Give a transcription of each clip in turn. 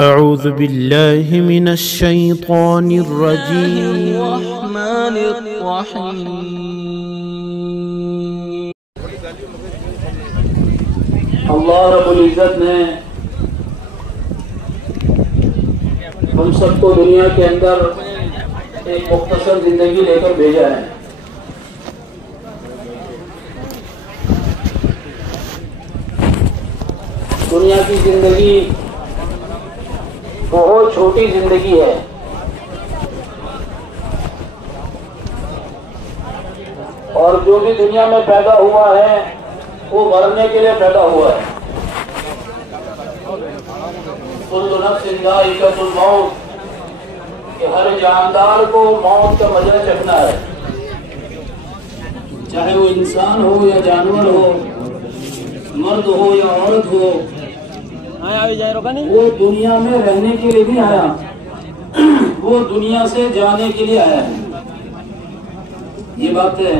अऊज़ु बिल्लाहि मिनश शैतानिर रजीम। अल्लाह रब्बुल इज़्ज़त ने हम सबको दुनिया के अंदर एक मुख्तसर जिंदगी लेकर भेजा है। दुनिया की जिंदगी बहुत छोटी जिंदगी है। और जो भी दुनिया में पैदा हुआ है वो मरने के लिए पैदा हुआ है। कुल्लु नफ्सिन ज़ाइक़तुल मौत, कि हर जानदार को मौत का मजा चखना है, चाहे वो इंसान हो या जानवर हो, मर्द हो या औरत हो। वो दुनिया में रहने के लिए नहीं आया, वो दुनिया से जाने के लिए आया है। ये बात है।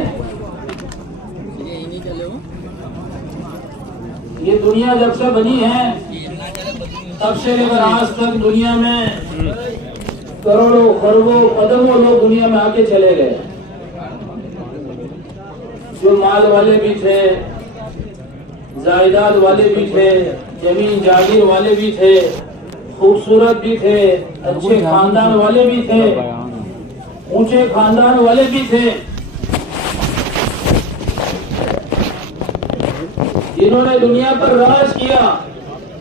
ये दुनिया जब से बनी है तब से लेकर आज तक दुनिया में करोड़ों खरबों कदमों लोग दुनिया में आके चले गए। जो माल वाले भी थे, जायदाद वाले भी थे, जमीन जागीर वाले भी थे, खूबसूरत भी थे, अच्छे खानदान वाले भी थे, ऊंचे खानदान वाले भी थे, जिन्होंने दुनिया पर राज किया,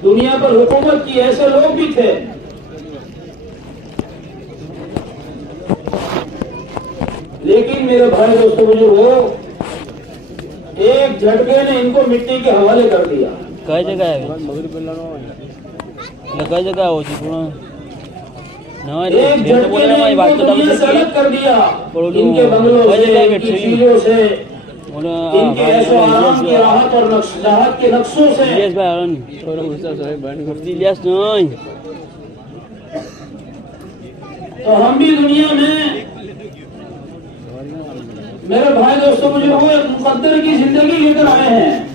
दुनिया पर हुकूमत की, ऐसे लोग भी थे। लेकिन मेरे भाई दोस्तों बुजुर्गों, एक झटके ने इनको मिट्टी के हवाले कर दिया। कई जगह है, कई जगह हो एक झटके ने इनको दुनिया से अलग कर दिया। इनके बंगलों से, इनकी चीजों से, इनके ऐशो आराम की राहत और राहत के नक्शों से। तो हम भी दुनिया में मेरे भाई दोस्तों बुजुर्गों एक मुकद्दर की जिंदगी लेकर आए हैं।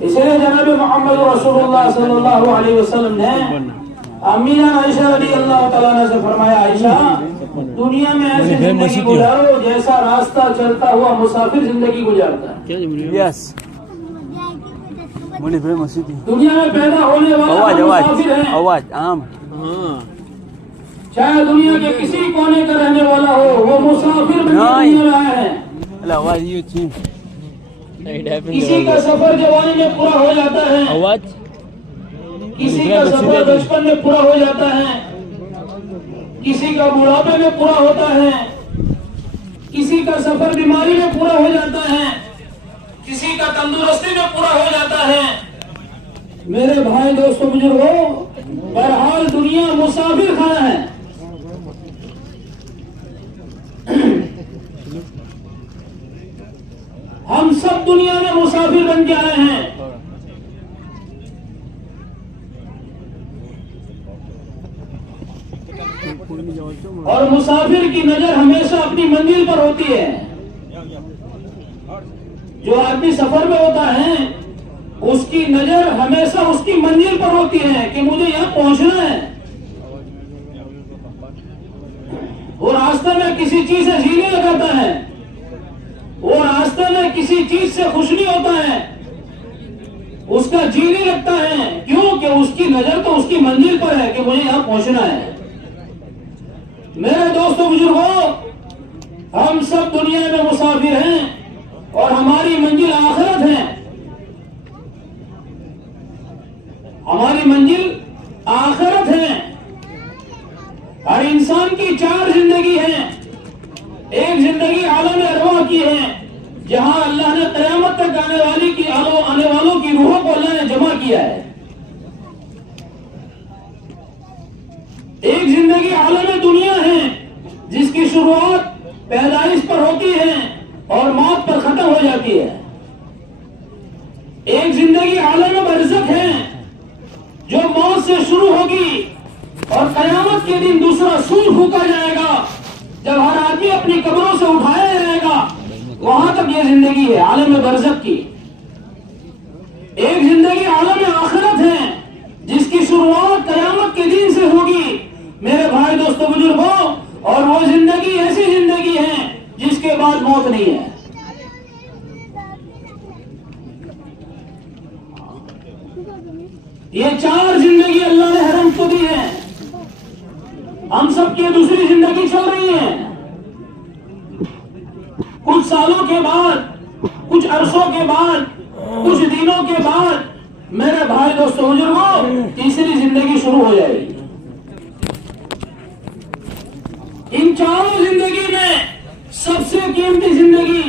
इसलिए जनाब मोहम्मद रसूलुल्लाह सल्लल्लाहु अलैहि वसल्लम ने अमीना आयशा रज़ियल्लाहु तआला अन्हा से फरमाया, आयशा दुनिया में ऐसी जिंदगी गुजारो जैसा रास्ता चलता हुआ मुसाफिर जिंदगी गुजारता है। यस, दुनिया में पैदा होने वाला मुसाफिर है। आवाज आम, चाहे दुनिया के किसी कोने का रहने वाला हो, वो मुसाफिर दुनिया में आया है। किसी का सफर जवानी में पूरा हो जाता है, आवाज किसी का सफर बचपन में पूरा हो जाता है, किसी का बुढ़ापे में पूरा होता है, किसी का सफर बीमारी में पूरा हो जाता है, किसी का तंदुरुस्ती में पूरा हो जाता है। मेरे भाई दोस्तों बुजुर्गों, बहरहाल दुनिया मुसाफिर खाना है। हम सब दुनिया में मुसाफिर बन के आए हैं। और मुसाफिर की नजर हमेशा अपनी मंजिल पर होती है। जो आदमी सफर में होता है उसकी नजर हमेशा उसकी मंजिल पर होती है कि मुझे यहाँ पहुंचना है। वो रास्ते में किसी चीज से जी नहीं लगाता है, वो रास्ते में किसी चीज से खुश नहीं होता है, उसका जी नहीं लगता है। क्यों? कि उसकी नजर तो उसकी मंजिल पर है कि मुझे यहाँ पहुंचना है। मेरे दोस्तों बुजुर्गों, हम सब दुनिया में मुसाफिर हैं और हमारी मंजिल आखिरत है। हमारी मंजिल आखिरत है। हर इंसान की चार जिंदगी है। एक जिंदगी आलम अरवाह की है, जहां अल्लाह ने क़यामत तक आने वालों की रूहों को अल्लाह ने जमा किया है। एक जिंदगी आलम दुनिया है, जिसकी शुरुआत पैदाइश पर होती है और मौत पर खत्म हो जाती है। एक जिंदगी आलम बरज़ख है, जो मौत से शुरू होगी और क़यामत के दिन दूसरा सूर फूका जाएगा, जब हर आदमी अपनी कब्रों से उठाया जाएगा। वहां तक ये जिंदगी है आलम बरज़ख की। एक जिंदगी आलम आखिरत है, मौत नहीं है। ये 4 जिंदगी अल्लाह ने हरम को दी है। हम सबकी दूसरी जिंदगी चल रही है। कुछ सालों के बाद, कुछ अरसों के बाद, कुछ दिनों के बाद मेरे भाई दोस्तों बुजुर्गों तीसरी जिंदगी शुरू हो जाएगी। इन चारों जिंदगी में सबसे कीमती जिंदगी,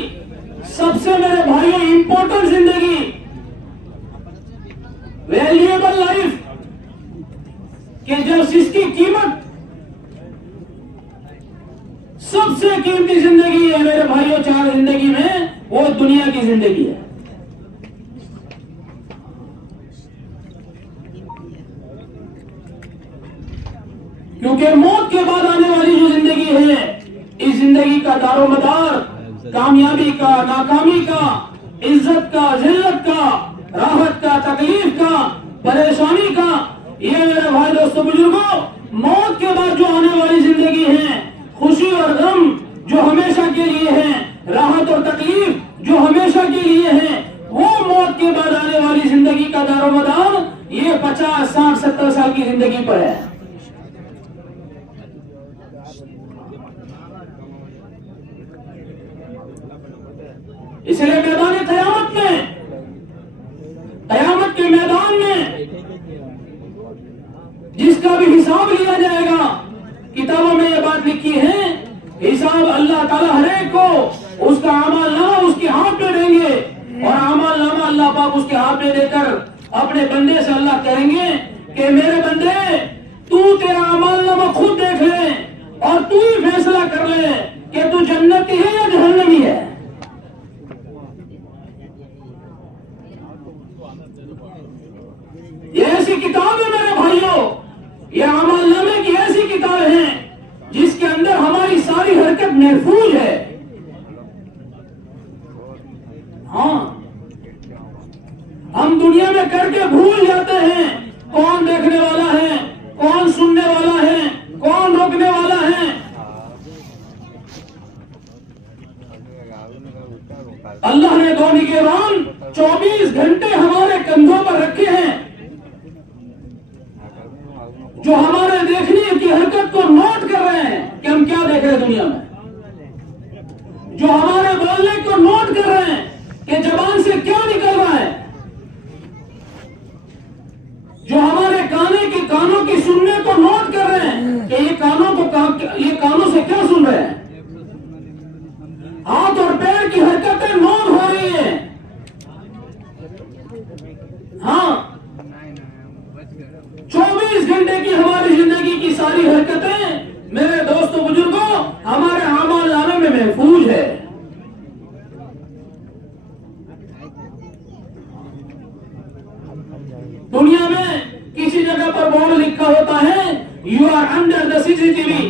सबसे मेरे भाइयों इंपॉर्टेंट जिंदगी, वैल्यूएबल लाइफ, कि जब जिसकी कीमत सबसे कीमती जिंदगी है मेरे भाइयों 4 जिंदगी में, वो दुनिया की जिंदगी है। क्योंकि मौत के बाद आने वाली जो जिंदगी है, इस जिंदगी का दारोमदार कामयाबी का, नाकामी का, इज्जत का, जिल्लत का, राहत का, तकलीफ का, परेशानी का, ये मेरे भाई दोस्तों बुजुर्गों मौत के बाद जो आने वाली जिंदगी है, खुशी और गम जो हमेशा के लिए है, राहत और तकलीफ जो हमेशा के लिए है, वो मौत के बाद आने वाली जिंदगी का दारोमदार ये 50, 60, 70 साल की जिंदगी पर है। इसलिए मैदान क़यामत में, क़यामत के मैदान में जिसका भी हिसाब लिया जाएगा, किताबों में यह बात लिखी है, हिसाब अल्लाह ताला हर एक को उसका अमल नामा उसके हाथ में देंगे, और अमल नामा अल्लाह पाक उसके हाथ में देकर अपने बंदे से अल्लाह कहेंगे कि मेरे बंदे तू तेरा अमल नामा खुद देख ले और तू ही फैसला कर ले कि तू जन्नती है या जहन्नमी है। ये ऐसी किताब है मेरे भाइयों, ये अमल नामे की ऐसी किताब है जिसके अंदर हमारी सारी हरकत महफूज है। हाँ, हम दुनिया में करके भूल जाते हैं कौन देखने वाला है, कौन सुनने वाला है, कौन रोकने वाला है। अल्लाह ने दो निगरान 24 घंटे हमारे कंधों पर रखे हैं, जो हमारे देखने की हरकत को नोट कर रहे हैं कि हम क्या देख रहे हैं दुनिया में, जो हमारे बोलने को नोट कर रहे हैं कि जबान से क्या निकल रहा है, जो हमारे कानों की सुनने को नोट कर रहे हैं कि ये कानों से क्या सुन रहे हैं। हाथ और पैर की हरकतें नोट हो रही है। हाँ, 24 घंटे की हमारी जिंदगी की सारी हरकतें मेरे दोस्तों बुजुर्गों हमारे अमल नामे में महफूज है। दुनिया में किसी जगह पर बोर्ड लिखा होता है you are under the CCTV,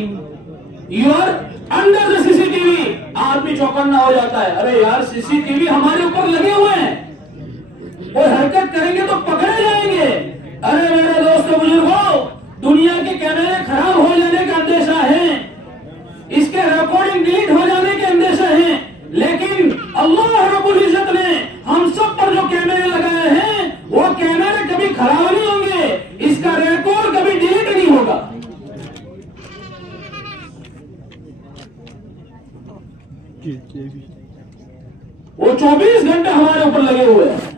you are under the CCTV. आदमी चौकन्ना हो जाता है, अरे यार सीसीटीवी हमारे ऊपर लगे हुए हैं, कोई हरकत करेंगे तो पकड़े जाएंगे। अरे मेरे दोस्तों बुजुर्गों, दुनिया के कैमरे खराब हो जाने का अंदेशा है, इसके रिकॉर्डिंग डिलीट हो जाने के अंदेशा है, लेकिन अल्लाह रब्बुल इज्जत ने हम सब पर जो कैमरे लगाए हैं वो कैमरे कभी खराब नहीं होंगे, इसका रिकॉर्ड कभी डिलीट नहीं होगा। वो 24 घंटे हमारे ऊपर लगे हुए हैं।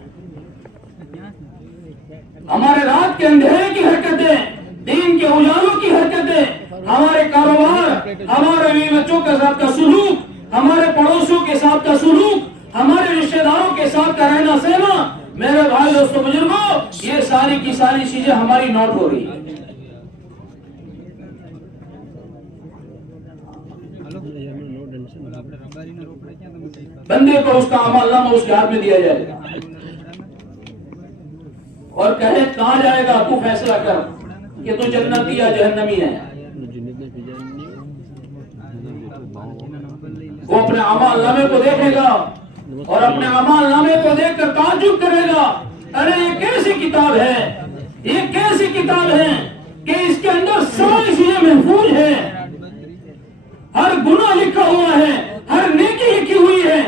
हमारे रात के अंधेरे की हरकतें, दिन के उजालों की हरकतें, हमारे कारोबार, हमारे बीवी बच्चों के साथ का सुलूक, हमारे पड़ोसियों के साथ का सुलूक, हमारे रिश्तेदारों के साथ का रहना सहना, मेरे भाई दोस्तों बुजुर्गों, ये सारी की सारी चीजें हमारी नोट हो रही है। बंदे को उसका अमलनामा उसके हाथ में दिया जाएगा और कहे कहां जाएगा, तू फैसला कर कि तू जन्नती या जहन्नमी है। वो अपने अमलनामे को देखेगा और अपने अमलनामे को देखकर ताज्जुब करेगा, अरे ये कैसी किताब है, ये कैसी किताब है कि इसके अंदर सारी चीजें महफूज है, हर गुनाह लिखा हुआ है, हर नेकी लिखी हुई है।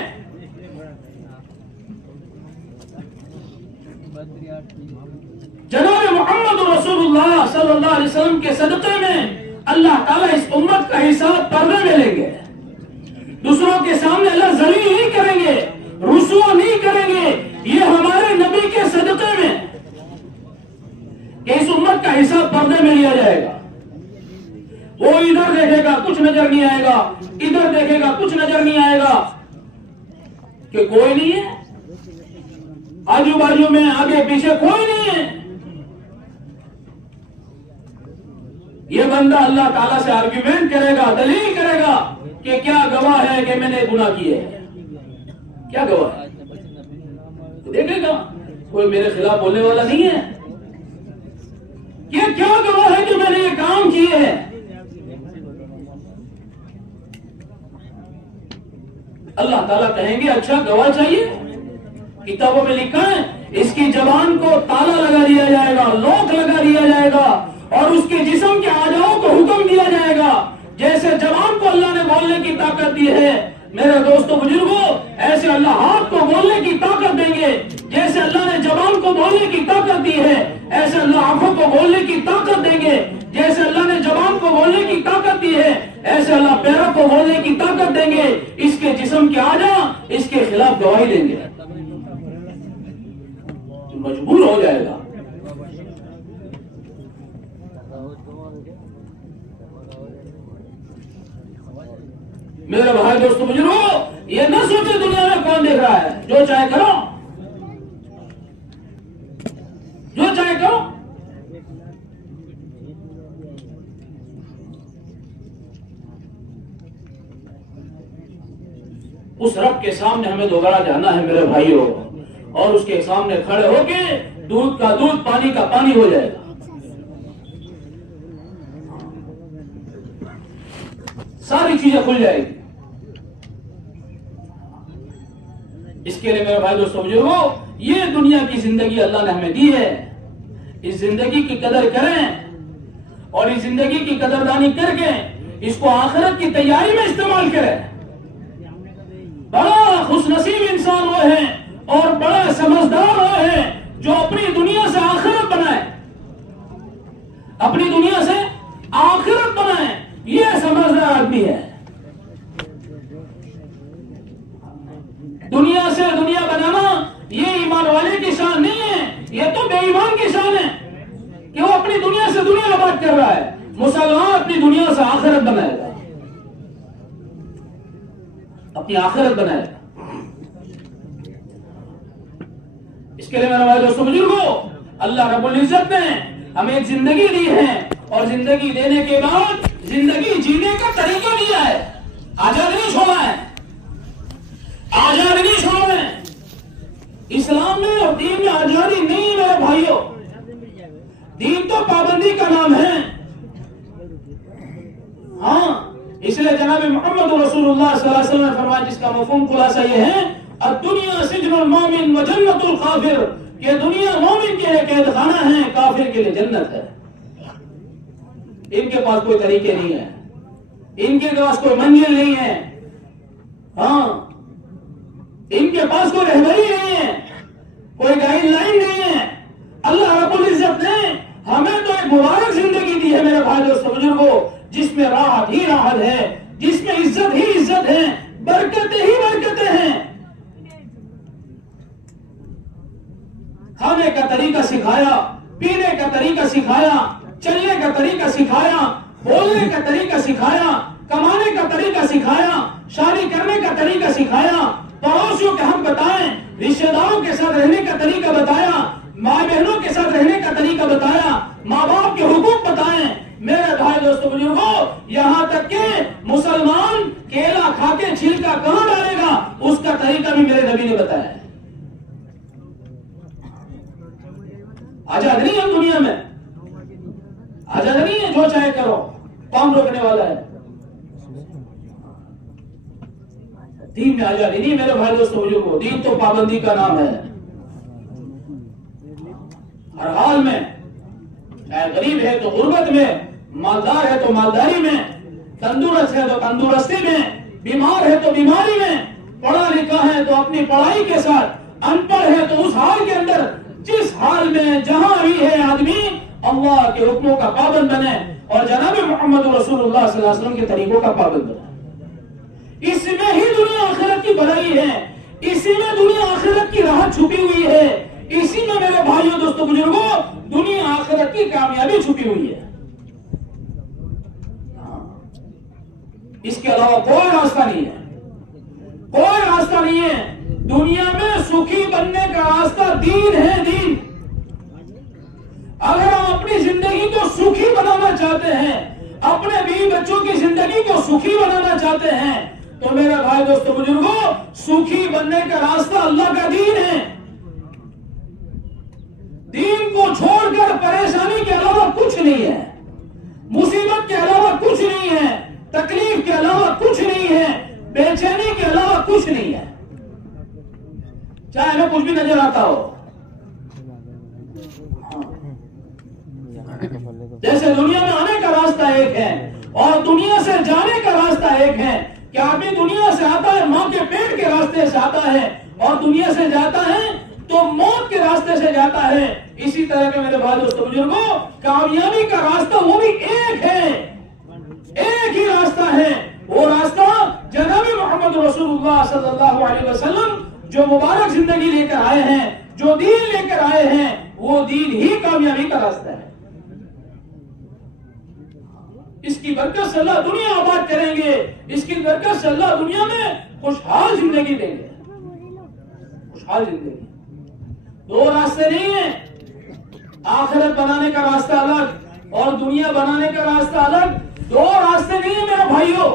जनाब मोहम्मद रसूलुल्लाह सल्लल्लाहु अलैहि वसल्लम के सदक़े में अल्लाह ताला इस उम्मत का हिसाब पर्दे में लेंगे। दूसरों के सामने अल्लाह जलील नहीं करेंगे, रुसवा नहीं करेंगे। ये हमारे नबी के सदक़े में कि इस उम्मत का हिसाब पर्दे में लिया जाएगा। वो इधर देखेगा कुछ नजर नहीं आएगा, इधर देखेगा कुछ नजर नहीं आएगा कि कोई नहीं है, आजू बाजू में आगे पीछे कोई नहीं है। ये बंदा अल्लाह ताला से आर्ग्यूमेंट करेगा, दलील करेगा कि क्या गवाह है कि मैंने गुनाह किए है, क्या गवाह है। तो देखेगा कोई मेरे खिलाफ बोलने वाला नहीं है, ये क्या गवाह है कि मैंने ये काम किए हैं। अल्लाह ताला कहेंगे अच्छा गवाह चाहिए, किताबों में लिखा है इसकी जबान को ताला लगा दिया जाएगा, लॉक लगा दिया जाएगा और उसके जिस्म के आजाओं को हुक्म दिया जाएगा। जैसे जबान को अल्लाह ने बोलने की ताकत दी है मेरे दोस्तों बुजुर्गों, ऐसे अल्लाह हाथ को बोलने की ताकत देंगे। जैसे अल्लाह ने जबान को बोलने की ताकत दी है, ऐसे अल्लाह आंखों को बोलने की ताकत देंगे। जैसे अल्लाह ने जबान को बोलने की ताकत दी है, ऐसे अल्लाह पैरों को बोलने की ताकत देंगे। इसके जिस्म के आजा इसके खिलाफ गवाही देंगे, मजबूर हो जाएगा। मेरे भाई दोस्तों बुजुर्गों, ये न सोचे दुनिया में कौन देख रहा है, जो चाहे करो, जो चाहे करो। उस रब के सामने हमें दोबारा जाना है मेरे भाइयों, और उसके सामने खड़े होके दूध का दूध पानी का पानी हो जाएगा। सारी चीजें खुल जाएगी। इसके लिए मेरे भाई दोस्तों बुजुर्गों, ये दुनिया की जिंदगी अल्लाह ने हमें दी है, इस जिंदगी की कदर करें और इस जिंदगी की कदरदानी करके इसको आखिरत की तैयारी में इस्तेमाल करें। बड़ा खुशनसीब इंसान वो है और बड़ा समझदार वो है जो अपनी दुनिया से आखिरत बनाए, अपनी दुनिया से आखिरत बनाए। ये समझदार आदमी है। दुनिया से दुनिया बनाना ये ईमान वाले की शान नहीं है, ये तो बेईमान की शान है कि वो अपनी दुनिया से दुनिया आबाद कर रहा है। मुसलमान अपनी दुनिया से आखिरत बनाएगा, अपनी आखिरत बनाएगा। इसके लिए मेरे भाई दोस्तों बुजुर्गों, अल्लाह रब्बुल इज्जत ने हमें एक जिंदगी दी है और जिंदगी देने के बाद जिंदगी जीने का तरीका दिया है। आजाद नहीं छोड़ा है, आजाद नहीं छोड़ा है। इस्लाम में और दीन में आजादी नहीं है मेरे भाइयों, दीन तो पाबंदी का नाम है। हाँ, इसलिए जनाब मोहम्मद रसूलुल्लाह सल्लल्लाहु अलैहि वसल्लम ने फरमाया, जिसका मफहूम खुलासा यह है दुनिया सिजनुल मोमिन व जन्नतुल काफिर, ये दुनिया मोमिन के लिए कैदखाना है, काफिर के लिए जन्नत है। इनके पास कोई तरीके नहीं है, इनके पास कोई मंजिल नहीं है, हाँ, इनके पास कोई रहबरी नहीं है, कोई गाइडलाइन नहीं है। अल्लाह रब्बुल इज्जत ने हमें तो एक मुबारक जिंदगी दी है मेरे भाई दोस्तों बुजुर्गों, जिसमें राहत ही राहत है, जिसमें इज्जत ही इज्जत है, बरकतें ही बरकतें हैं। खाने का तरीका सिखाया, पीने का तरीका सिखाया, चलने का तरीका सिखाया, बोलने का तरीका सिखाया, कमाने का तरीका सिखाया, शादी करने का तरीका सिखाया, पड़ोसियों के हक बताएं, रिश्तेदारों के साथ रहने का तरीका बताया, माँ बहनों के साथ रहने का तरीका बताया, माँ बाप के हुकूक बताएं। मेरे भाई दोस्तों बुजुर्गों, यहाँ तक के मुसलमान केला खा के छिलका कहाँ डालेगा उसका तरीका भी मेरे नबी ने बताया है। आजाद नहीं है दुनिया में, आजाद नहीं है जो चाहे करो, कौन रोकने वाला है। दीन में आजादी नहीं मेरे भाई दोस्तों बुजुर्गों, दीन तो पाबंदी का नाम है। हर हाल में, चाहे गरीब है तो गुर्बत में, मालदार है तो मालदारी में, तंदुरुस्त है तो तंदुरुस्ती में, बीमार है तो बीमारी में, पढ़ा लिखा है तो अपनी पढ़ाई के साथ, अनपढ़ है तो उस हाल के अंदर, जिस हाल में जहां भी है आदमी अल्लाह के हुक्मों का पाबंद बने और जनाब मोहम्मद रसूलुल्लाह सल्लल्लाहु अलैहि वसल्लम के तरीकों का पाबंद बने। इसमें ही दुनिया आखिरत की भलाई है, इसी में दुनिया आखिरत की राहत छुपी हुई है, इसी में मेरे भाइयों दोस्तों बुजुर्गों दुनिया आखिरत की कामयाबी छुपी हुई है। इसके अलावा कोई रास्ता नहीं है, कोई रास्ता नहीं है। दुनिया में सुखी बनने का रास्ता दीन है, दीन। अगर हम अपनी जिंदगी को सुखी बनाना चाहते हैं, अपने बीवी बच्चों की जिंदगी को सुखी बनाना चाहते हैं, तो मेरे भाई दोस्तों बुजुर्गों सुखी बनने का रास्ता अल्लाह का दीन है। दीन को छोड़कर परेशानी के अलावा कुछ नहीं है, मुसीबत के अलावा कुछ नहीं है, तकलीफ के अलावा कुछ नहीं है, बेचैनी के अलावा कुछ नहीं है, चाहे हमें कुछ भी नजर आता हो। जैसे दुनिया में आने का रास्ता एक है और दुनिया से जाने का रास्ता एक है। क्या आदमी दुनिया से आता है मां के पेट के रास्ते से आता है और दुनिया से जाता है तो मौत के रास्ते से जाता है। इसी तरह के मेरे भाई दोस्तों बुजुर्गों कामयाबी का रास्ता वो भी एक है, एक ही रास्ता है। वो रास्ता जनाब मोहम्मद रसूलुल्लाह सल्लल्लाहु अलैहि वसल्लम जो मुबारक जिंदगी लेकर आए हैं, जो दीन लेकर आए हैं, वो दीन ही कामयाबी का रास्ता है। इसकी बरकत से अल्लाह दुनिया आबाद करेंगे, इसकी बरकत से अल्लाह दुनिया में खुशहाल जिंदगी देंगे, खुशहाल जिंदगी। दो रास्ते नहीं है, आखिरत बनाने का रास्ता अलग और दुनिया बनाने का रास्ता अलग। दो रास्ते नहीं है मेरे भाइयों।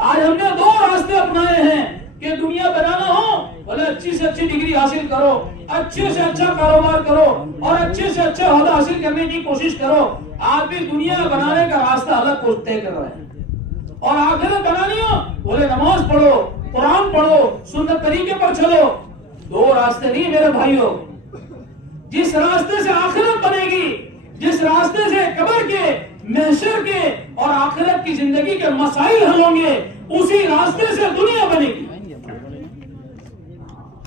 आज हमने दो रास्ते अपनाए हैं कि दुनिया बनाना हो, बोले अच्छी से अच्छी डिग्री हासिल करो, अच्छे से अच्छा कारोबार करो और अच्छे से अच्छा ओहदा हासिल करने की कोशिश करो। आप भी दुनिया बनाने का रास्ता अलग कुछ तय कर रहे हैं और आखिरत बनानी हो, बोले नमाज पढ़ो, कुरान पढ़ो, सुन्नत तरीके पर चलो। दो रास्ते नहीं मेरे भाइयों। जिस रास्ते से आखिरत बनेगी, जिस रास्ते से कब्र के, महशर के और आखिरत की जिंदगी के मसाइल हल होंगे, उसी रास्ते से दुनिया बनेगी,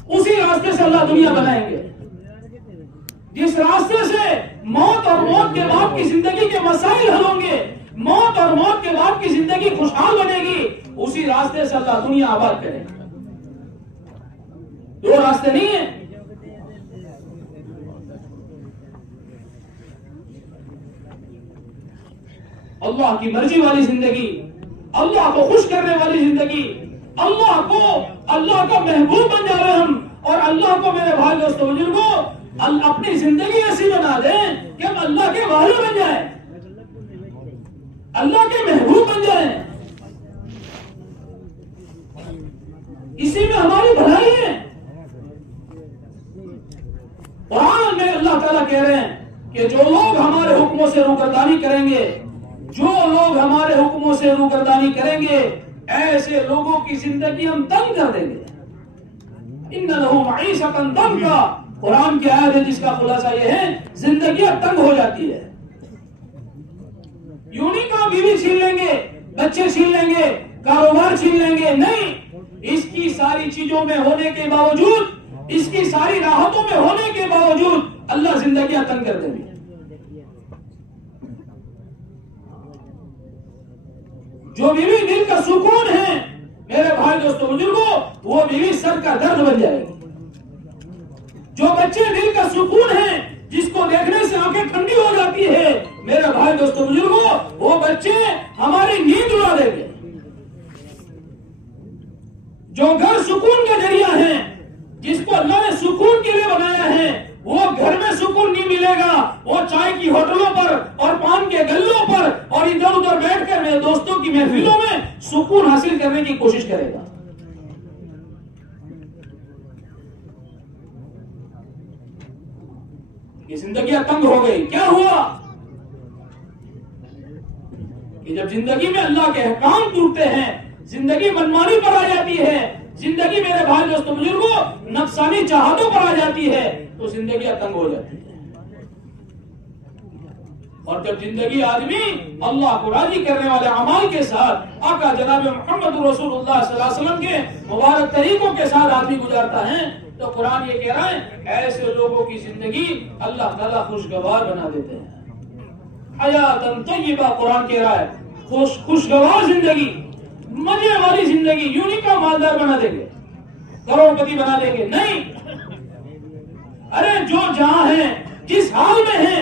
उसी रास्ते से अल्लाह दुनिया बनाएंगे। जिस रास्ते से मौत और मौत के बाद की जिंदगी के मसाइल हल होंगे, मौत और मौत के बाद की जिंदगी खुशहाल बनेगी, उसी रास्ते से अल्लाह दुनिया आबाद करेगा। दो रास्ते नहीं है। अल्लाह की मर्जी वाली जिंदगी, अल्लाह को खुश करने वाली जिंदगी, अल्लाह को, अल्लाह का महबूब बन जा रहे हम और अल्लाह को मेरे भाई दोस्तों बुजुर्गों अपनी जिंदगी ऐसी बना दें कि हम अल्लाह के वाले बन जाए, अल्लाह के महबूब बन जाए। इसी में हमारी भलाई है। कुरान में अल्लाह ताला कह रहे हैं कि जो लोग हमारे हुक्मों से रूगर्दानी करेंगे, जो लोग हमारे हुक्मों से रूगर्दानी करेंगे, ऐसे लोगों की जिंदगी हम तंग कर देंगे। इन्ना लहू मईशतन दंका, कुरान की आयत है जिसका खुलासा यह है जिंदगी तंग हो जाती है। यूं नहीं कहा बीवी छीन लेंगे, बच्चे छीन लेंगे, कारोबार छीन लेंगे, नहीं। इसकी सारी चीजों में होने के बावजूद, इसकी सारी राहतों में होने के बावजूद अल्लाह जिंदगी तंग कर देंगे। जो बीवी दिल का सुकून है मेरे भाई दोस्तों बुजुर्गों, वो बीवी सर का दर्द बन जाएगी। जो बच्चे दिल का सुकून है, जिसको देखने से आंखें ठंडी हो जाती है, मेरे भाई दोस्तों बुजुर्गों, वो बच्चे हमारी नींद उड़ा देंगे। जो घर सुकून का जरिया है, जिसको अल्लाह ने सुकून के लिए बनाया है, वो घर में सुकून नहीं मिलेगा। वो चाय की होटलों पर और पान के गल्लों पर और इधर उधर बैठकर मेरे दोस्तों की महफिलों में सुकून हासिल करने की कोशिश करेगा। ये जिंदगी तंग हो गई। क्या हुआ कि जब जिंदगी में अल्लाह के अहकाम टूटते हैं, जिंदगी मनमानी पर आ जाती है, जिंदगी मेरे भाई दोस्तों बुजुर्गों नफसानी चाहतों पर आ जाती है, तो जिंदगी तंग हो जाती है। और जब जिंदगी आदमी अल्लाह को राजी करने वाले अमाल के साथ आका जनाब मोहम्मद रसूलुल्लाह सल्लल्लाहु अलैहि वसल्लम के मुबारक तरीकों के साथ आदमी गुजारता है, तो कुरान ये कह रहा है ऐसे लोगों की जिंदगी अल्लाह ताला खुशगवार बना देते हैं। हयातन तय्यबा, कुरान कह रहा है खुशगवार जिंदगी, मजे वाली जिंदगी। यूं नहीं का मालदार बना देंगे, करोड़पति बना देंगे, नहीं। अरे जो जहां है, जिस हाल में है,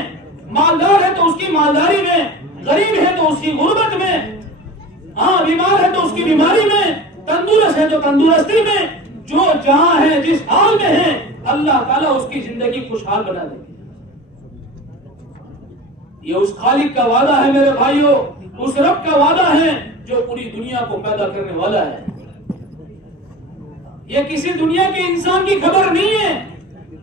मालदार है तो उसकी मालदारी में, गरीब है तो उसकी गुर्बत में, हाँ बीमार है तो उसकी बीमारी में, तंदुरुस्त है तो तंदुरुस्ती में, जो जहां है जिस हाल में है अल्लाह ताला उसकी जिंदगी खुशहाल बना देगी। ये उस खालिक का वादा है मेरे भाइयों, उस रब का वादा है जो पूरी दुनिया को पैदा करने वाला है। ये किसी दुनिया के इंसान की खबर नहीं है,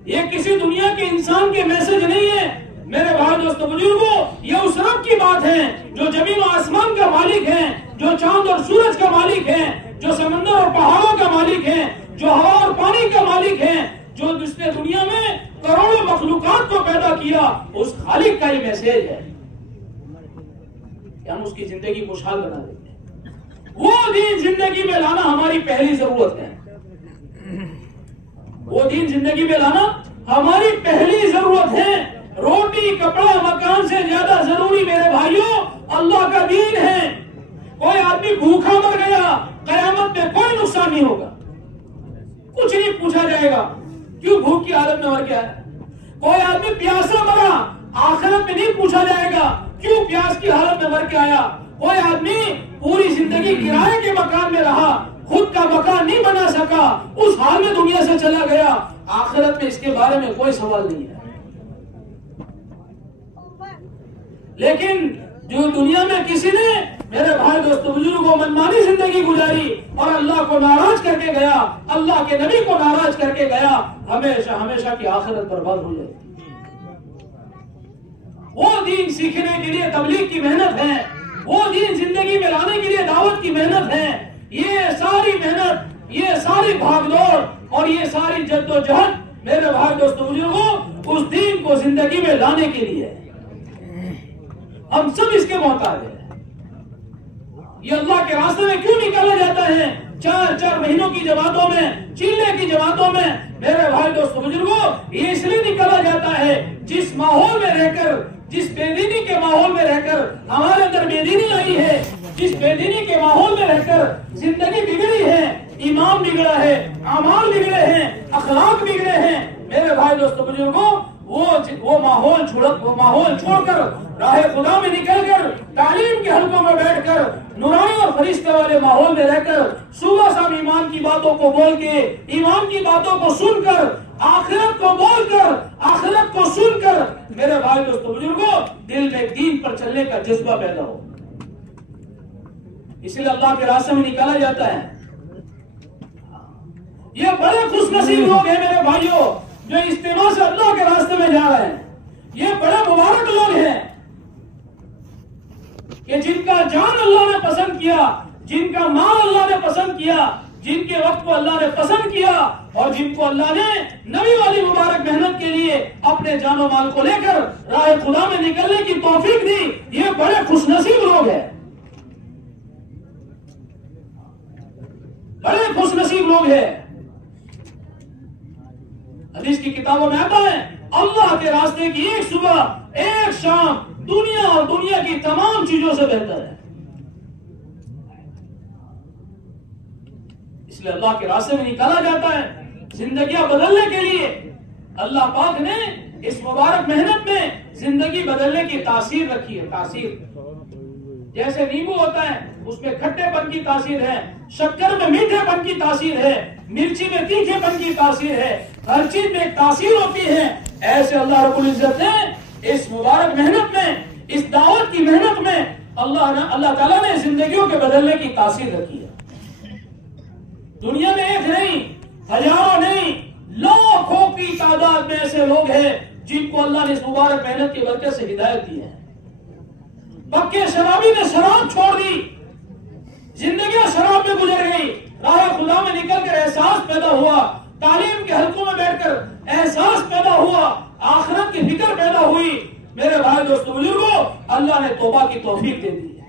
ये किसी दुनिया के इंसान के मैसेज नहीं है मेरे भाई दोस्तों बुजुर्गों। ये उस रब की बात है जो जमीन और आसमान का मालिक है, जो चांद और सूरज का मालिक है, जो समंदर और पहाड़ों का मालिक है, जो हवा और पानी का मालिक है, जो जिसने दुनिया में करोड़ों मखलूकात को पैदा किया, उस खालिक का ये मैसेज है कि हम उसकी जिंदगी खुशहाल बना देते हैं। वो दिन जिंदगी में लाना हमारी पहली जरूरत है, वो दिन जिंदगी में लाना हमारी पहली जरूरत है। रोटी कपड़ा मकान से ज्यादा जरूरी मेरे भाइयों अल्लाह का दीन है। कोई आदमी भूखा मर गया, कयामत में कोई नुकसान नहीं होगा, कुछ नहीं पूछा जाएगा क्यों भूख की हालत में मर गया है। कोई आदमी प्यासा मरा, आखिरत में नहीं पूछा जाएगा क्यों प्यास की हालत में मर के आया। कोई आदमी पूरी जिंदगी किराए के मकान में रहा, खुद का मकान नहीं बना सका, उस हाल में दुनिया से चला गया, आखिरत में इसके बारे में कोई सवाल नहीं है। लेकिन जो दुनिया में किसी ने मेरे भाई दोस्तों बुजुर्गों मनमानी जिंदगी गुजारी और अल्लाह को नाराज करके गया, अल्लाह के नबी को नाराज करके गया, हमेशा हमेशा की आखिरत बर्बाद हो जाएगी। वो दीन सीखने के लिए तबलीग की मेहनत है, वो दीन जिंदगी में लाने के लिए दावत की मेहनत है। ये सारी मेहनत, ये सारी भागदौड़ और ये सारी जद्दोजहद मेरे भाई दोस्तों बुजुर्गों उस दीन को जिंदगी में लाने के लिए हम सब इसके मोहताज हैं। ये अल्लाह के रास्ते में क्यों निकाला जाता है? 4-4 महीनों की जमातों में, चिल्ले की जमातों में मेरे भाई दोस्तों बुजुर्गों ये इसलिए निकाला जाता है जिस माहौल में रहकर, जिस बेदीनी के माहौल में रहकर हमारे अंदर बेदीनी आई है, जिस बेदीनी के माहौल में रहकर जिंदगी बिगड़ी है, ईमान बिगड़ा है, अमाल बिगड़े हैं, अखलाक बिगड़े हैं मेरे भाई दोस्तों बुजुर्गों, वो माहौल छोड़कर राह खुदा में निकलकर तालीम के हलकों में बैठकर नूरानी और फरिश्ते वाले माहौल में रहकर सुबह शाम ईमान की बातों को बोल के, ईमान की बातों को सुनकर, आखिरत को बोलकर, आखिरत को सुनकर मेरे भाई दोस्तों बुजुर्गों दिल में दीन पर चलने का जज्बा पैदा हो, इसलिए अल्लाह के रास्ते में निकाला जाता है। ये बड़े खुशनसीब लोग हैं मेरे भाइयों जो इस्तेमा से अल्लाह के रास्ते में जा रहे हैं। ये बड़े मुबारक लोग हैं कि जिनका जान अल्लाह ने पसंद किया, जिनका माल अल्लाह ने पसंद किया, जिनके वक्त को अल्लाह ने पसंद किया और जिनको अल्लाह ने नबी वाली मुबारक मेहनत के लिए अपने जानो माल को लेकर राह खुदा में निकलने की तौफीक दी। ये बड़े खुशनसीब लोग हैं, बड़े खुशनसीब लोग हैं। हदीस की किताबों में आता है अल्लाह के रास्ते की एक सुबह एक शाम दुनिया और दुनिया की तमाम चीजों से बेहतर है। इसलिए अल्लाह के रास्ते में निकाला जाता है जिंदगियां बदलने के लिए। अल्लाह पाक ने इस मुबारक मेहनत में जिंदगी बदलने की तासीर रखी है। तासीर जैसे नींबू होता है उसमें खट्टेपन की तासीर है, शक्कर में मीठेपन की तासीर है, मिर्ची में तीखेपन की तासीर है, हर चीज में एक तासीर होती है। ऐसे अल्लाह रब्बुल इज्जत ने इस मुबारक मेहनत में, इस दावत की मेहनत में अल्लाह ताला ने जिंदगियों के बदलने की तासीर रखी है। दुनिया में एक नहीं, हजारों नहीं, लाखों की तादाद में ऐसे लोग हैं जिनको अल्लाह ने इस मुबारक मेहनत की बरकत से हिदायत दी है। पक्के शराबी ने शराब छोड़ दी, जिंदगी शराब में गुजर गई, राह खुदा में निकलकर एहसास पैदा हुआ, तालीम के हलकों में बैठकर एहसास पैदा हुआ, आखिरत की फिक्र पैदा हुई। मेरे भाई दोस्तों बुजुर्गों, अल्लाह ने तौबा की तौफीक दे दी है।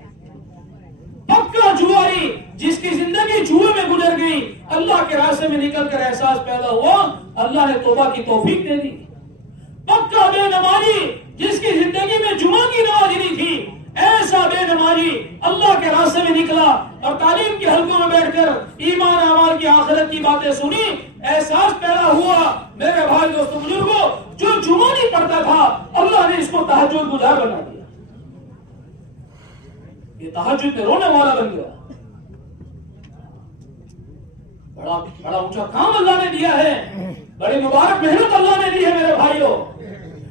पक्का जुआरी जिसकी जिंदगी जुए में गुजर गई, अल्लाह के रास्ते में निकलकर एहसास पैदा हुआ, अल्लाह ने तौबा की तौफीक दे दी। पक्का बेनमाजी जिसकी जिंदगी में जुमा की नमाज नहीं थी, ऐसा बेनमाजी अल्लाह के रास्ते में निकला और तालीम के हलकों में बैठकर ईमान अमाल की आखिरत की बातें सुनी, एहसास पैदा हुआ। मेरे भाई दोस्तों बुजुर्गों, जो जुमा नहीं पढ़ता था, अल्लाह ने इसको तहज्जुद गुजार बना दिया। ये तहज्जुद में रोने वाला बन गया। बड़ा बड़ा ऊंचा काम अल्लाह ने दिया है, बड़ी मुबारक मेहनत अल्लाह ने दी है मेरे भाइयों।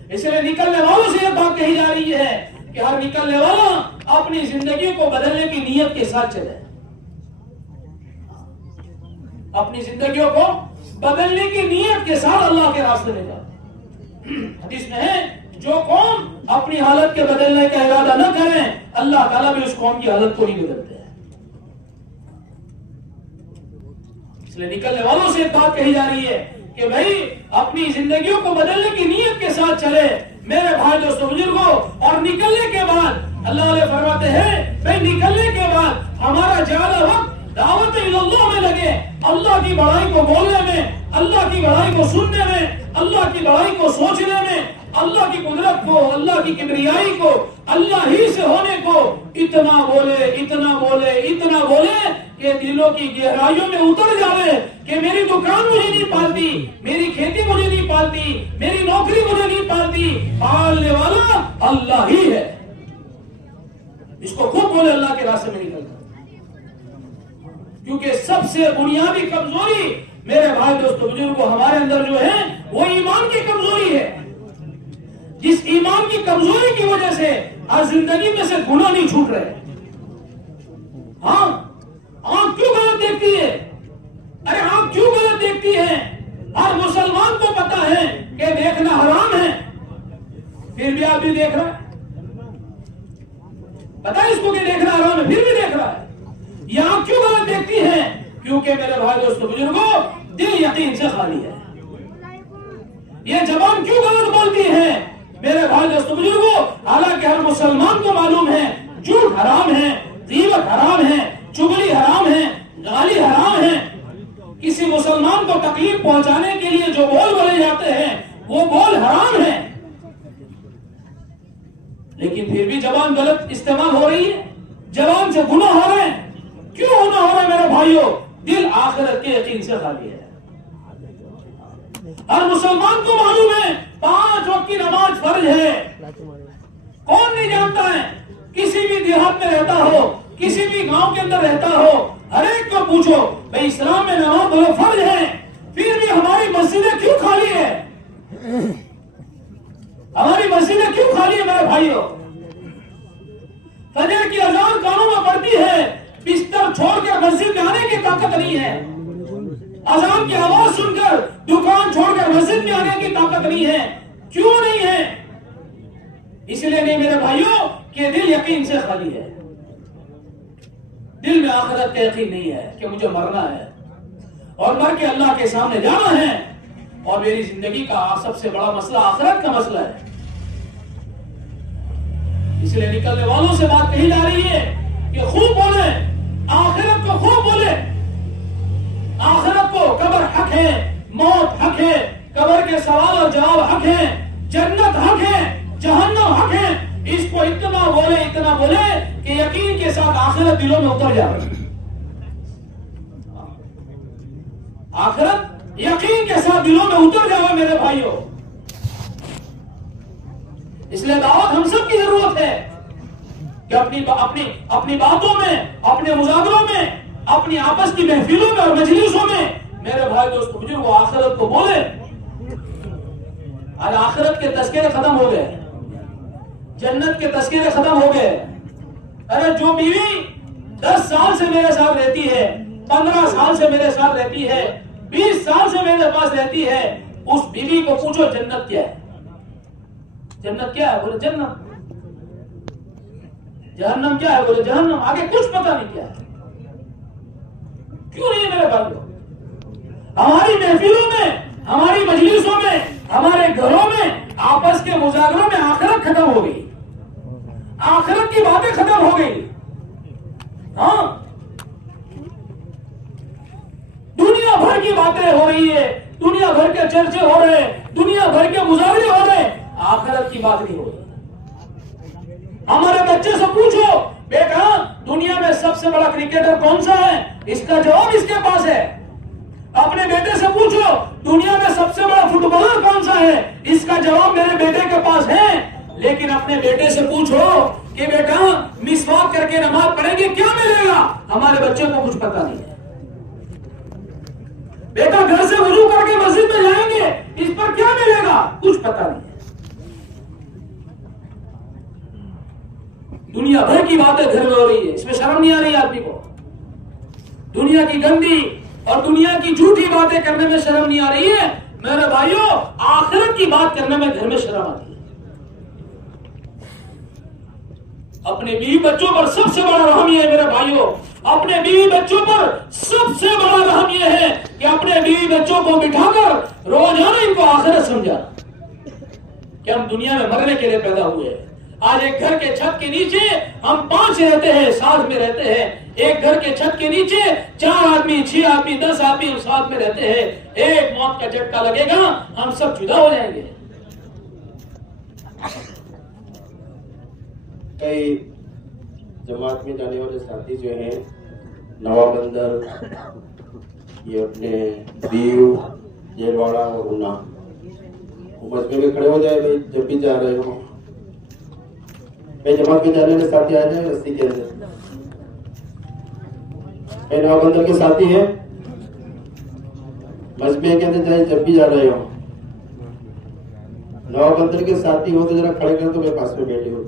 इसलिए निकलने वालों से यह बात कही जा रही है कि हर निकलने वाला अपनी जिंदगी को बदलने की नीयत के साथ चले, अपनी जिंदगियों को बदलने की नीयत के साथ अल्लाह के रास्ते में जाए। हदीस में है, जो कौम अपनी हालत के बदलने का इरादा न करें, अल्लाह ताला भी उस कौम की हालत को नहीं बदलते हैं। इसलिए निकलने वालों से एक बात कही जा रही है कि भाई अपनी जिंदगियों को बदलने की नीयत के साथ चले मेरे भाई दोस्तों बुजुर्गों। और निकलने के बाद अल्लाह ने फरमाते हैं, भाई निकलने के बाद हमारा ज्यादा वक्त दावत इल्लल्लाह में लगे, अल्लाह की बड़ाई को बोलने में, अल्लाह की बड़ाई को सुनने में, अल्लाह की बड़ाई को सोचने में, अल्लाह की कुदरत को, अल्लाह की किबरियाई को, अल्लाह ही से होने को इतना बोले, इतना बोले, इतना बोले कि दिलों की गहराइयों में उतर जावे कि मेरी दुकान मुझे नहीं पालती, मेरी खेती मुझे नहीं पालती, मेरी नौकरी मुझे नहीं पालती, पालने वाला अल्लाह ही है। इसको खूब बोले अल्लाह के रास्ते में निकलकर, क्योंकि सबसे बुनियादी कमजोरी मेरे भाई दोस्तों बुजुर्गों हमारे अंदर जो है वो ईमान की कमजोरी है। जिस ईमान की कमजोरी की वजह से आज जिंदगी में से गुनाह नहीं छूट रहे। हाँ, आंख क्यों गलत देखती है? अरे आंख क्यों गलत देखती है? हर मुसलमान को पता है कि देखना हराम है, फिर भी आप भी देख रहा है। पता है इसको कि देखना हराम है, फिर भी देख रहा है। ये आंख क्यों गलत देखती है? क्योंकि मेरे भाई दोस्तों बुजुर्गों, दिल यकीन से खाली है। ये जबान क्यों गलत बोलती है? मेरे भाई दोस्तों बुजुर्गों, हालांकि हर मुसलमान को मालूम है झूठ हराम है, गीबत हराम है, चुगली हराम है, गाली हराम है। किसी मुसलमान को तकलीफ पहुंचाने के लिए जो बोल बोले जाते हैं वो बोल हराम है, लेकिन फिर भी जबान गलत इस्तेमाल हो रही है, जबान से गुनाह हो रहे हैं। क्यों गुनाह हो रहा है मेरे भाइयों? दिल आखिरत के यकीन से खाली है। हर मुसलमान को मालूम है 5 वक्त की नमाज फर्ज है। कौन नहीं जानता है? किसी भी देहात में रहता हो, किसी भी गांव के अंदर रहता हो, हर एक को पूछो भाई इस्लाम में नमाज बोलो फर्ज है, फिर भी हमारी मस्जिदें क्यों खाली है? हमारी मस्जिदें क्यों खाली है मेरे भाइयों? फजर की अजान कानों में पड़ती है, बिस्तर छोड़कर मस्जिद में आने की ताकत नहीं है। अजान की आवाज सुनकर दुकान छोड़कर मस्जिद में आने की ताकत नहीं है। क्यों नहीं है? इसलिए नहीं मेरे भाइयों कि दिल यकीन से खाली है। दिल में आखिरत का यकीन नहीं है कि मुझे मरना है और मर के अल्लाह के सामने जाना है, और मेरी जिंदगी का सबसे बड़ा मसला आखिरत का मसला है। इसलिए निकलने वालों से बात कही जा रही है कि खूब बोले, आखिरत को खूब बोले। आखिरत को, कब्र हक है, मौत हक है, कब्र के सवाल और जवाब हक है, जन्नत हक है, जहन्नम हक है। इसको इतना बोले कि यकीन के साथ आखिरत दिलों में उतर जाए। आखिरत यकीन के साथ दिलों में उतर जाए मेरे भाइयों। इसलिए दावत हम सब की जरूरत है कि अपनी बातों में, अपने मुजाकरों में, अपनी आपस की महफिलों में और मजलिसों में मेरे भाई दोस्तों बुजुर्ग आखिरत को बोले। आज आखिरत के तस्करे खत्म हो गए, जन्नत के तस्करे खत्म हो गए। अरे जो बीवी 10 साल से मेरे साथ रहती है, 15 साल से मेरे साथ रहती है, 20 साल से मेरे पास रहती है, उस बीवी को पूछो जन्नत क्या है? जन्नत क्या है? बोले जन्नत। जहन्नम क्या है? बोले जहन्नम। आगे कुछ पता नहीं क्या है। क्यों नहीं है मेरे भाइयों? हमारी महफिलों में, हमारी मजलिसों में, हमारे घरों में, आपस के मुजाकरों में आखिरत खत्म हो गई। आखिरत की बातें खत्म हो गई। हाँ, दुनिया भर की बातें हो रही है, दुनिया भर के चर्चे हो रहे हैं, दुनिया भर के मुजाहरे हो रहे हैं, आखिरत की बात नहीं हो रही। हमारे बच्चे से पूछो, बेटा दुनिया में सबसे बड़ा क्रिकेटर कौन सा है, इसका जवाब इसके पास है। अपने बेटे से पूछो, दुनिया में सबसे बड़ा फुटबॉलर कौन सा है, इसका जवाब मेरे बेटे के पास है। लेकिन अपने बेटे से पूछो कि बेटा मिसवाक करके नमाज पढ़ेंगे क्या मिलेगा, हमारे बच्चे को कुछ पता नहीं है। बेटा घर से वुजू करके मस्जिद में जाएंगे, इस पर क्या मिलेगा, कुछ पता नहीं है। दुनिया भर की बातें घर में हो रही है, इसमें शर्म नहीं आ रही आदमी को। दुनिया की गंदी और दुनिया की झूठी बातें करने में शर्म नहीं आ रही है। मेरे भाइयों, आखिरत की बात करने में घर में शर्म आती है। अपने बीवी बच्चों पर सबसे बड़ा रहम यह है मेरे भाइयों, अपने बीवी बच्चों पर सबसे बड़ा रहम यह है कि अपने बीवी बच्चों को बिठाकर रोजाना इनको आखिरत समझा कि हम दुनिया में मरने के लिए पैदा हुए हैं। आज एक घर के छत के नीचे हम 5 रहते हैं, साथ में रहते हैं। एक घर के छत के नीचे 4 आदमी, 6 आदमी, 10 आदमी हम साथ में रहते हैं। एक मौत का झटका लगेगा, हम सब जुदा हो जाएंगे। कई जमात में जाने वाले साथी जो हैं, नवाबंदर, ये अपने दीव, जेलवाड़ा और ऊना, वो मजमे में खड़े हो जाए भाई जब भी जा रहे हो। कई जमात में जाने वाले साथी आ जाए रस्सी के अंदर। कई नवाबंदर के साथी हैं, मजमे के अंदर जाए जब भी जा रहे हो। नवाबंदर के साथी हो तो जरा खड़े कर, तो मेरे पास में बैठे हो,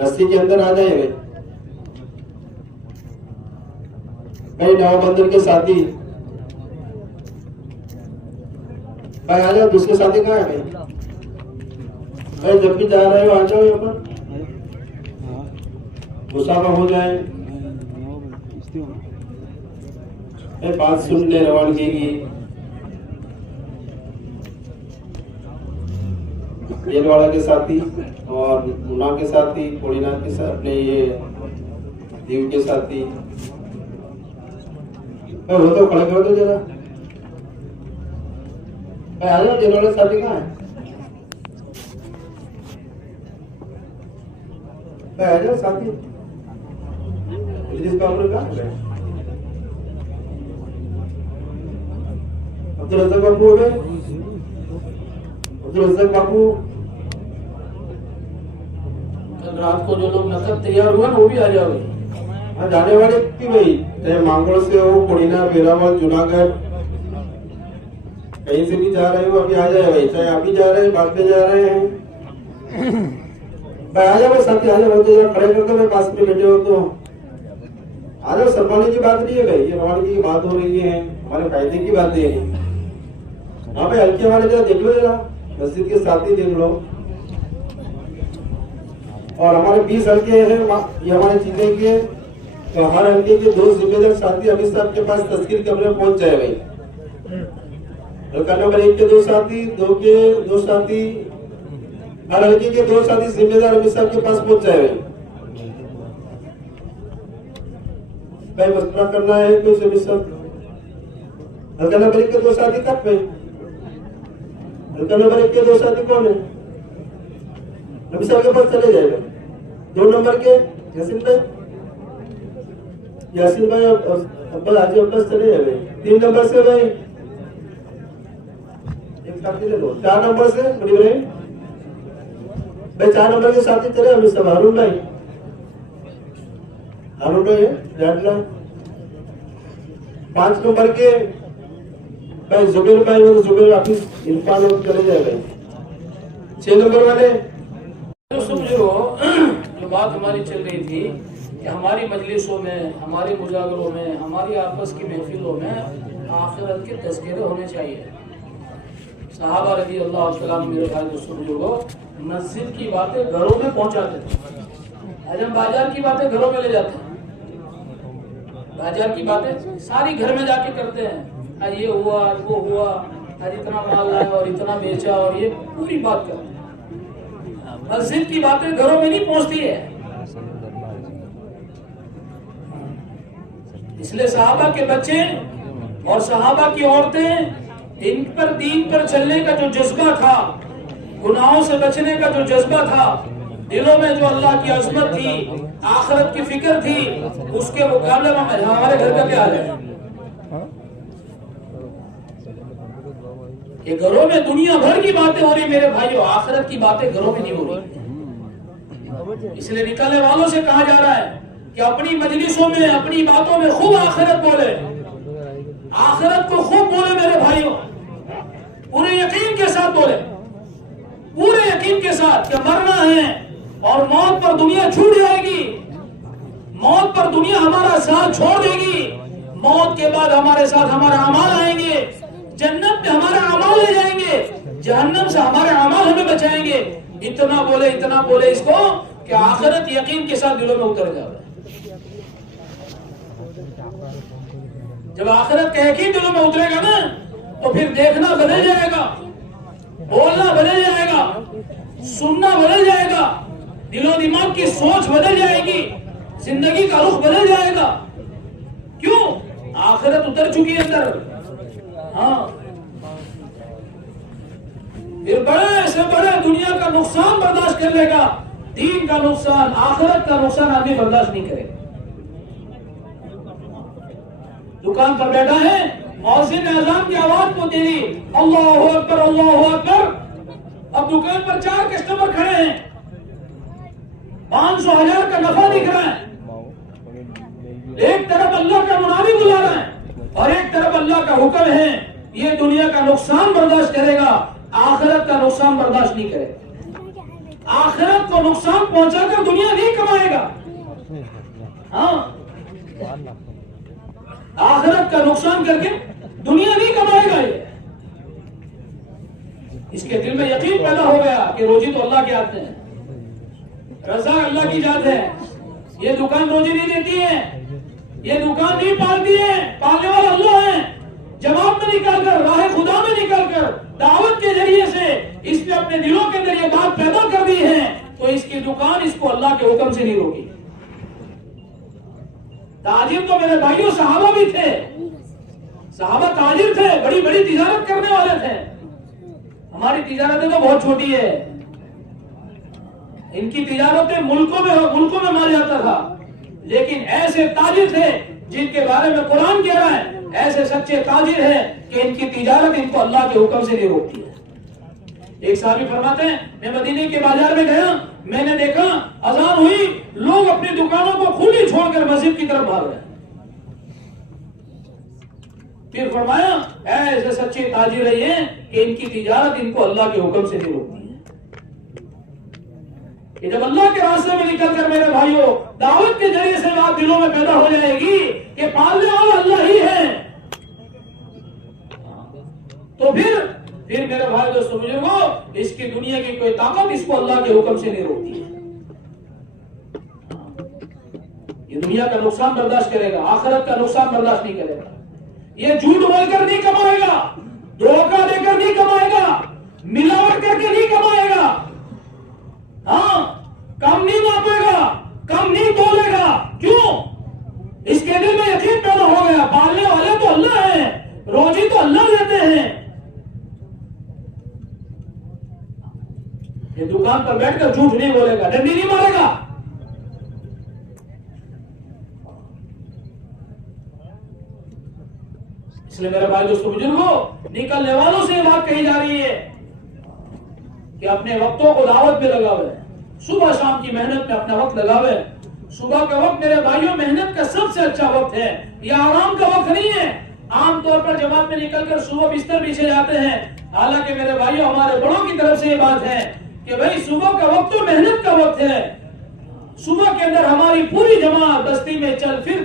रस्सी के अंदर आ जाए। कई नवाबंदर के साथी भाई आ जाओ, दूसरे साथी कहाँ है भाई जब भी जा रहे हो आ जाओ, यहाँ पर मुसाफा हो जाए, बात सुन ले रवानगी की। जेलवाड़ा के साथी और मुन्ना के साथी, कोड़ीनाथ के साथ, अपने ये दीव के साथी, वो तो खड़े कर दो जरा। आ जाओ, जेलवाड़ा साथी कहाँ है, आ जाओ साथी। अब्दुल रज़्ज़ाक बापू हो गए, अब्दुल रज़्ज़ाक बापू। कल रात को जो लोग नकद तैयार हुआ ना, वो भी आ जाओगे। हाँ, जाने वाले की भाई, चाहे मांगोड़ से हो, कोड़ीना, वेरावल, जूनागढ़, कहीं से भी जा रहे हो अभी आ जाए भाई। चाहे आप ही जा रहे हैं, बाद में जा रहे हैं भाई, आ जाओ साथी, आ जाओ। तो जरा खड़े करके मेरे पास में बैठे हो तो आ जाओ। सरमाने की बात नहीं है भाई, ये रवानगी की बात हो रही है, हमारे फायदे की बात है। हाँ भाई, हल्के वाले जरा देख लो, जरा मस्जिद के साथी देख लो। और हमारे 20 हल्के हैं, ये हमारे चीजें के, तो हर हल्के के 2 जिम्मेदार साथी अमित साहब के पास तस्कीर कमरे में पहुंच जाए भाई। हल्का नंबर 1 के 2 साथी, 2 के 2 साथी, हर हल्के के 2 साथी जिम्मेदार अमित साहब के पास पहुंच जाए भाई। मसला करना है तो अमित साहब। हल्का नंबर 1 के 2 साथी कब भाई, हल्का नंबर 1 के 2 साथी कौन है, अमित साहब के पास चले जाएगा। 2 नंबर के यासीन भाई, यासीन भाई अब्बास हाजी अब्बास चले जाए भाई। 3 नंबर से भाई एक साथी ले लो। 4 नंबर से बड़ी भाई, 4 नंबर के साथी चले अमित साहब। हारून भाई, हारून भाई है। 5 नंबर के भाई जुबेर भाई और जुबेर हाफिज इरफान और चले जाए भाई। 6 नंबर वाले जो बात हमारी चल रही थी कि हमारी मजलिसों में, हमारे मुजागरों में, हमारी आपस की महफिलों में आखिरत के तज़किरे होने चाहिए। सहाबा रज़ी अल्लाह तआला मेरे भाई दोस्तों बुजुर्गों, मस्जिद की बातें घरों में पहुंचाते थे। आज हम बाजार की बातें घरों में ले जाते हैं, बाजार की बातें सारी घर में जाके करते हैं। आज ये हुआ, आज वो हुआ, आज इतना माल लाया और इतना बेचा, और ये पूरी बात करते हैं। मस्जिद की बातें घरों में नहीं पहुंचती है। इसलिए सहाबा के बच्चे और सहाबा की औरतें, इन पर दीन पर चलने का जो जज्बा था, गुनाहों से बचने का जो जज्बा था, दिलों में जो अल्लाह की अजमत थी, आखिरत की फिक्र थी, उसके मुकाबले में हमारे घर का क्या हाल है कि घरों में दुनिया भर की बातें हो रही मेरे भाइयों, आखिरत की बातें घरों में नहीं हो रही। इसलिए निकलने वालों से कहा जा रहा है कि अपनी मजलिसों में, अपनी बातों में खूब आखिरत बोले, आखिरत को खूब बोले मेरे भाइयों, पूरे यकीन के साथ बोले, पूरे यकीन के साथ कि मरना है और मौत पर दुनिया छूट जाएगी, मौत पर दुनिया हमारा साथ छोड़ देगी, मौत के बाद हमारे साथ हमारे अमाल आएंगे, जन्नत में हमारे अमाल ले जाएंगे, जहन्नम से हमारे अमाल हमें बचाएंगे। इतना बोले इसको कि आखिरत यकीन के साथ दिलों में उतर जाए। जब आखिरत का यकीन दिलों में उतरेगा ना, तो फिर देखना बदल जाएगा, बोलना बदल जाएगा, सुनना बदल जाएगा, दिलो दिमाग की सोच बदल जाएगी, जिंदगी का रुख बदल जाएगा। क्यों? आखिरत उतर चुकी है अंदर। हाँ, फिर बड़े से बड़े दुनिया का नुकसान बर्दाश्त कर लेगा, दीन का नुकसान, आखिरत का नुकसान आदमी बर्दाश्त नहीं करेगा। दुकान पर बैठा है, मौज़िन ने अज़ान की आवाज को दे दी, अल्लाहु अकबर अल्लाहु अकबर। अब दुकान पर 4 कस्टमर खड़े हैं, 500,000 का नफा दिख रहा है। एक तरफ अल्लाह का मुनादी बुला रहा है और एक तरफ अल्लाह का हुक्म है, ये दुनिया का नुकसान बर्दाश्त करेगा, आखिरत का नुकसान बर्दाश्त नहीं करेगा। आखिरत को नुकसान पहुंचाकर दुनिया नहीं कमाएगा। हाँ, आखिरत का नुकसान करके दुनिया नहीं कमाएगा। ये इसके दिल में यकीन पैदा हो गया कि रोजी तो अल्लाह के हाथ में है, रज़ा अल्लाह की जात है। ये दुकान रोजी नहीं देती है, ये दुकान नहीं पालती है, पालने वाला अल्लाह है। जमात में निकालकर, राह खुदा में निकालकर, दावत के जरिए से इसने अपने दिलों के अंदर ये बात पैदा कर दी है, तो इसकी दुकान इसको अल्लाह के हुक्म से नहीं रोकी। ताजिर तो मेरे भाइयों सहाबा भी थे, सहाबा ताजिर थे, बड़ी बड़ी तिजारत करने वाले थे। हमारी तिजारतें तो बहुत छोटी है, इनकी तिजारतें मुल्कों में माल जाता था, लेकिन ऐसे ताजिर थे जिनके बारे में कुरान कह रहा है, ऐसे सच्चे ताजिर हैं कि इनकी तिजारत इनको अल्लाह के हुक्म से नहीं रोकती है। एक साहबी फरमाते हैं, मैं मदीने के बाजार में गया, मैंने देखा अजान हुई, लोग अपनी दुकानों को खुली छोड़कर मस्जिद की तरफ भाग रहे हैं। फिर फरमाया, ऐसे सच्चे ताजिर रहिए कि इनकी तिजारत इनको अल्लाह के हुक्म से नहीं रोकती है। कि जब अल्लाह के रास्ते में निकलकर मेरे भाइयों दावत के जरिए से बात दिलों में पैदा हो जाएगी कि पालने वाला अल्लाह ही है, तो फिर मेरे भाई दोस्तों बुजुर्गों, इसकी दुनिया की कोई ताकत इसको अल्लाह के हुक्म से नहीं रोकती है। ये दुनिया का नुकसान बर्दाश्त करेगा, आखिरत का नुकसान बर्दाश्त नहीं करेगा। ये झूठ बोलकर नहीं कमाएगा, धोखा देकर नहीं कमाएगा, मिलावट करके नहीं कमाएगा। हाँ, कम नहीं मापेगा, कम नहीं बोलेगा। क्यों? इसके दिल में यकीन पैदा हो गया, पालने वाले तो अल्लाह है, रोजी तो अल्लाह देते हैं। ये दुकान पर बैठकर झूठ नहीं बोलेगा, डंडी नहीं मारेगा। इसलिए मेरे भाई दोस्तों बुजुर्गों, निकलने वालों से बात कही जा रही है कि अपने वक्तों को दावत में लगावे, सुबह शाम की मेहनत में अपना वक्त लगावे। सुबह का वक्त मेरे भाइयों मेहनत का सबसे अच्छा वक्त है, यह आराम का वक्त नहीं है। आमतौर पर जमात में निकलकर सुबह बिस्तर पीछे जाते हैं, हालांकि मेरे भाइयों हमारे बड़ों की तरफ से ये बात है कि भाई सुबह का वक्त तो मेहनत का वक्त है। सुबह के अंदर हमारी पूरी जमात बस्ती में चल फिर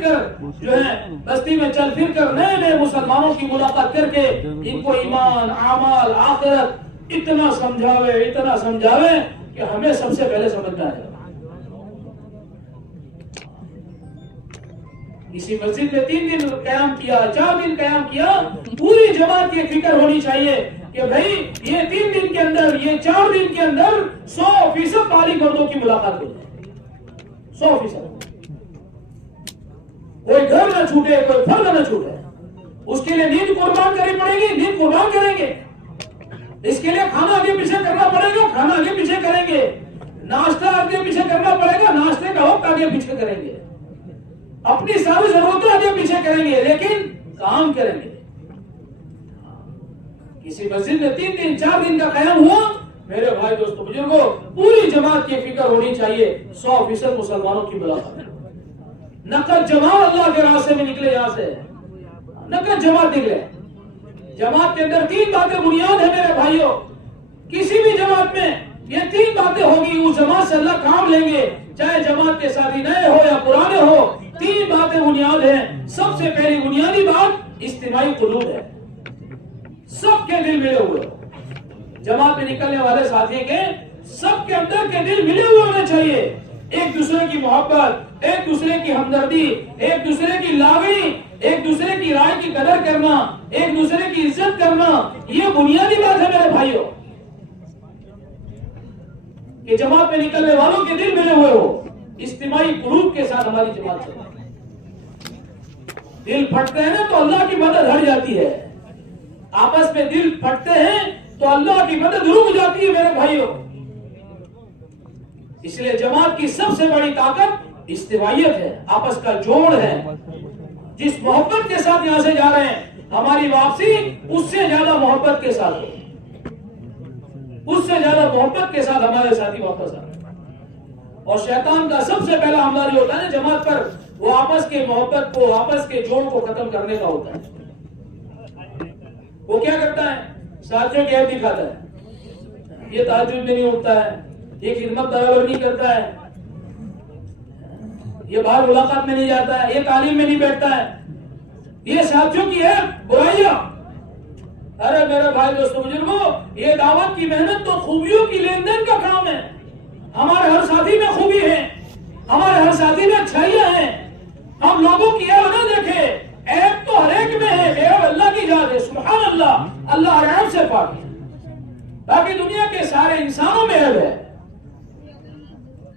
कर नए नए मुसलमानों की मुलाकात करके इनको ईमान, आमाल, आखिरत इतना समझावे कि हमें सबसे पहले समझना है। इसी मस्जिद में 3 दिन कयाम किया, 4 दिन कयाम किया, पूरी जमात की फिक्र होनी चाहिए कि भाई ये 3 दिन के अंदर, ये 4 दिन के अंदर 100% काली मर्दों की मुलाकात हो जाए, 100%। कोई घर न छूटे, कोई फर्द न छूटे। उसके लिए नींद कुर्बान करनी पड़ेगी, नींद कुर्बान करेंगे। इसके लिए खाना आगे पीछे करना पड़ेगा, खाना आगे पीछे करेंगे। नाश्ता आगे पीछे करना पड़ेगा, नाश्ते का वक्त आगे पीछे करेंगे। अपनी सारी जरूरतें आगे पीछे करेंगे, लेकिन काम करेंगे। किसी मस्जिद में 3 दिन 4 दिन का कयाम हुआ, मेरे भाई दोस्तों बुजुर्गों, पूरी जमात की फिक्र होनी चाहिए 100% मुसलमानों की मुलाकात। नकद जमात अल्लाह के रास्ते में निकले, यहां से नकद जमात निकले। जमात के अंदर 3 बातें बुनियाद है मेरे भाइयों। किसी भी जमात में ये 3 बातें होगी, उस जमात से अल्लाह काम लेंगे, चाहे जमात के साथी नए हो या पुराने हो। 3 बातें बुनियाद है। सबसे पहली बुनियादी बात इज्तिमाई कुलूब है, सबके दिल मिले हुए हो। जमात में निकलने वाले साथी के सबके अंदर के दिल मिले हुए होने चाहिए। एक दूसरे की मोहब्बत, एक दूसरे की हमदर्दी, एक दूसरे की लागणी, एक दूसरे की राय की कदर करना, एक दूसरे की इज्जत करना, ये बुनियादी बात है मेरे भाइयों। कि जमात में निकलने वालों के दिल मिले हुए हो। इज्तिमाई कुलूब के साथ हमारी जमात चल, दिल फटते हैं ना तो अल्लाह की मदद हट जाती है। आपस में दिल फटते हैं तो अल्लाह की मदद रुक जाती है मेरे भाइयों। इसलिए जमात की सबसे बड़ी ताकत इज्तिमाइयत है, आपस का जोड़ है। जिस मोहब्बत के साथ यहां से जा रहे हैं, हमारी वापसी उससे ज्यादा मोहब्बत के साथ हो, उससे ज्यादा मोहब्बत के साथ हमारे साथी वापस आए। और शैतान का सबसे पहला हमला जो होता है ना जमात पर, वो आपस के मोहब्बत को, आपस के जोड़ को खत्म करने का होता है। वो क्या करता है? साथियों की ऐप दिखाता है, ये ताज्जुद में नहीं उठता है, ये खिदमत बराबर नहीं करता है, ये बाहर मुलाकात में नहीं जाता है, ये तालीम में नहीं बैठता है, ये साथियों की है बुराइयां। अरे मेरे भाई दोस्तों बुजुर्गों, ये दावत की मेहनत तो खूबियों की लेन देन का काम है। हमारे हर साथी में खूबी है, हमारे हर साथी में अच्छाइयां हैं। हम लोगों की ऐब ना देखे, ऐब तो हर एक में है, ऐब अल्लाह की जात है। सुभान अल्लाह, अल्लाह हर ऐब से पाक है। बाकी दुनिया के सारे इंसानों में ऐब है,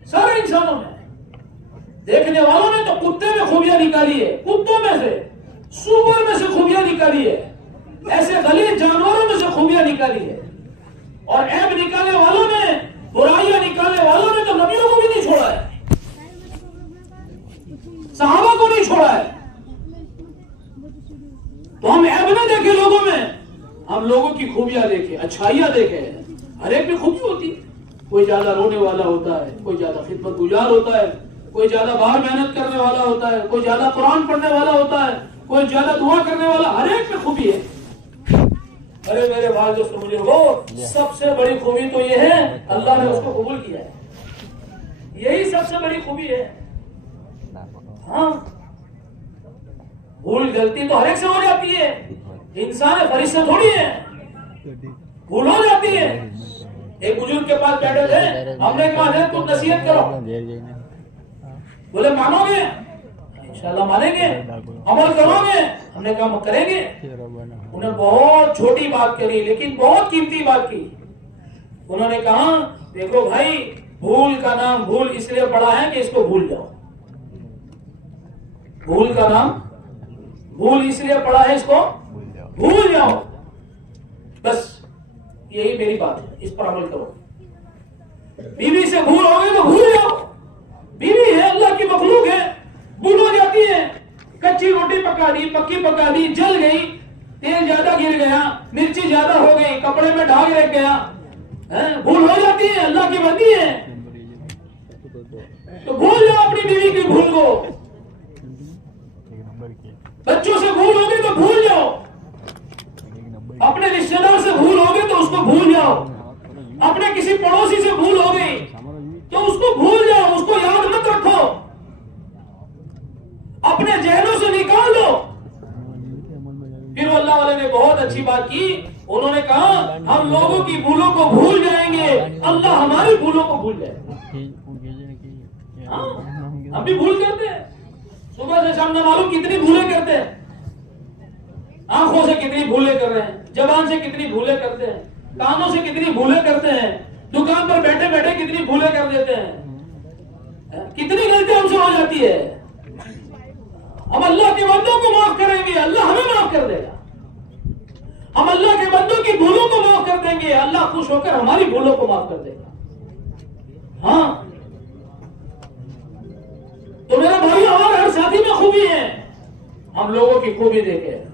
सारे इंसानों में। देखने वालों ने तो कुत्ते में खूबियां निकाली है, कुत्तों में से, सूअर में से खूबियां निकाली है, ऐसे गलीज जानवरों में से खूबियां निकाली है। और ऐब निकालने वालों ने, बुराइयां निकालने वालों ने तो नबियों को भी नहीं छोड़ा है, सहाबा को नहीं छोड़ा है। तो हम ऐब ना देखे लोगों में, हम लोगों की खूबियां देखें, अच्छाइयां देखें। हर एक में खूबी होती है। कोई ज्यादा रोने वाला होता है, कोई ज्यादा खिदमत गुजार होता है, कोई ज्यादा बाहर मेहनत करने वाला होता है, कोई ज्यादा कुरान पढ़ने वाला होता है, कोई ज्यादा दुआ करने वाला। हर एक में खूबी है। अरे मेरे भाई दोस्तों मुझे वो सबसे बड़ी खूबी तो ये है, अल्लाह ने उसको कबूल किया है, यही सबसे बड़ी खूबी है। हाँ, भूल गलती तो हर एक से हो जाती है, इंसान फरिश्ता थोड़ी है, भूल हो जाती है। एक बुजुर्ग के पास बैठे थे, हमने कहा तुम नसीहत करो, बोले मानोगे? इंशाल्लाह मानेंगे, अमल करोगे? हमने कहा करेंगे। उन्हें बहुत छोटी बात करी, लेकिन बहुत कीमती बात की। उन्होंने कहा देखो भाई, भूल का नाम भूल इसलिए पड़ा है कि इसको भूल जाओ। भूल का नाम भूल इसलिए पड़ा है, इसको भूल जाओ। बस यही मेरी बात है, इस पर अमल करो। बीवी से भूल हो गई तो भूल जाओ, बीवी है, अल्लाह की मखलूक है, भूल हो जाती है। कच्ची रोटी पका दी, पक्की पका दी, जल गई, तेल ज्यादा गिर गया, मिर्ची ज्यादा हो गई, कपड़े में दाग रह गया, भूल हो जाती है, अल्लाह की मर्जी है। तो भूल जाओ अपनी बीवी की भूल को। बच्चों से भूल होगी तो भूल जाओ, अपने रिश्तेदार से भूल होगी तो उसको भूल जाओ, अपने किसी पड़ोसी से भूल हो गई तो उसको भूल जाओ, उसको याद मत रखो, अपने जहनों से निकाल दो। फिर अल्लाह वाले ने बहुत अच्छी बात की, उन्होंने कहा हम लोगों की भूलों को भूल जाएंगे, अल्लाह हमारी भूलों को भूल जाएगा। हम भी भूल करते हैं, सुबह से शाम न मालूम कितनी भूलें करते हैं। आंखों से कितनी भूलें कर रहे हैं, जबान से कितनी भूलें करते हैं, कानों से कितनी भूलें करते हैं, दुकान पर बैठे बैठे कितनी भूलें कर देते हैं, कितनी गलतियां हमसे हो जाती है। हम अल्लाह के बंदों को माफ करेंगे, अल्लाह हमें माफ कर देगा। हम अल्लाह के बंदों की भूलों को माफ कर देंगे, अल्लाह खुश होकर हमारी भूलों को माफ कर देगा। हाँ, तो मेरा भाई, हमारे हर साथी में खूबी है, हम लोगों की खूबी देखें,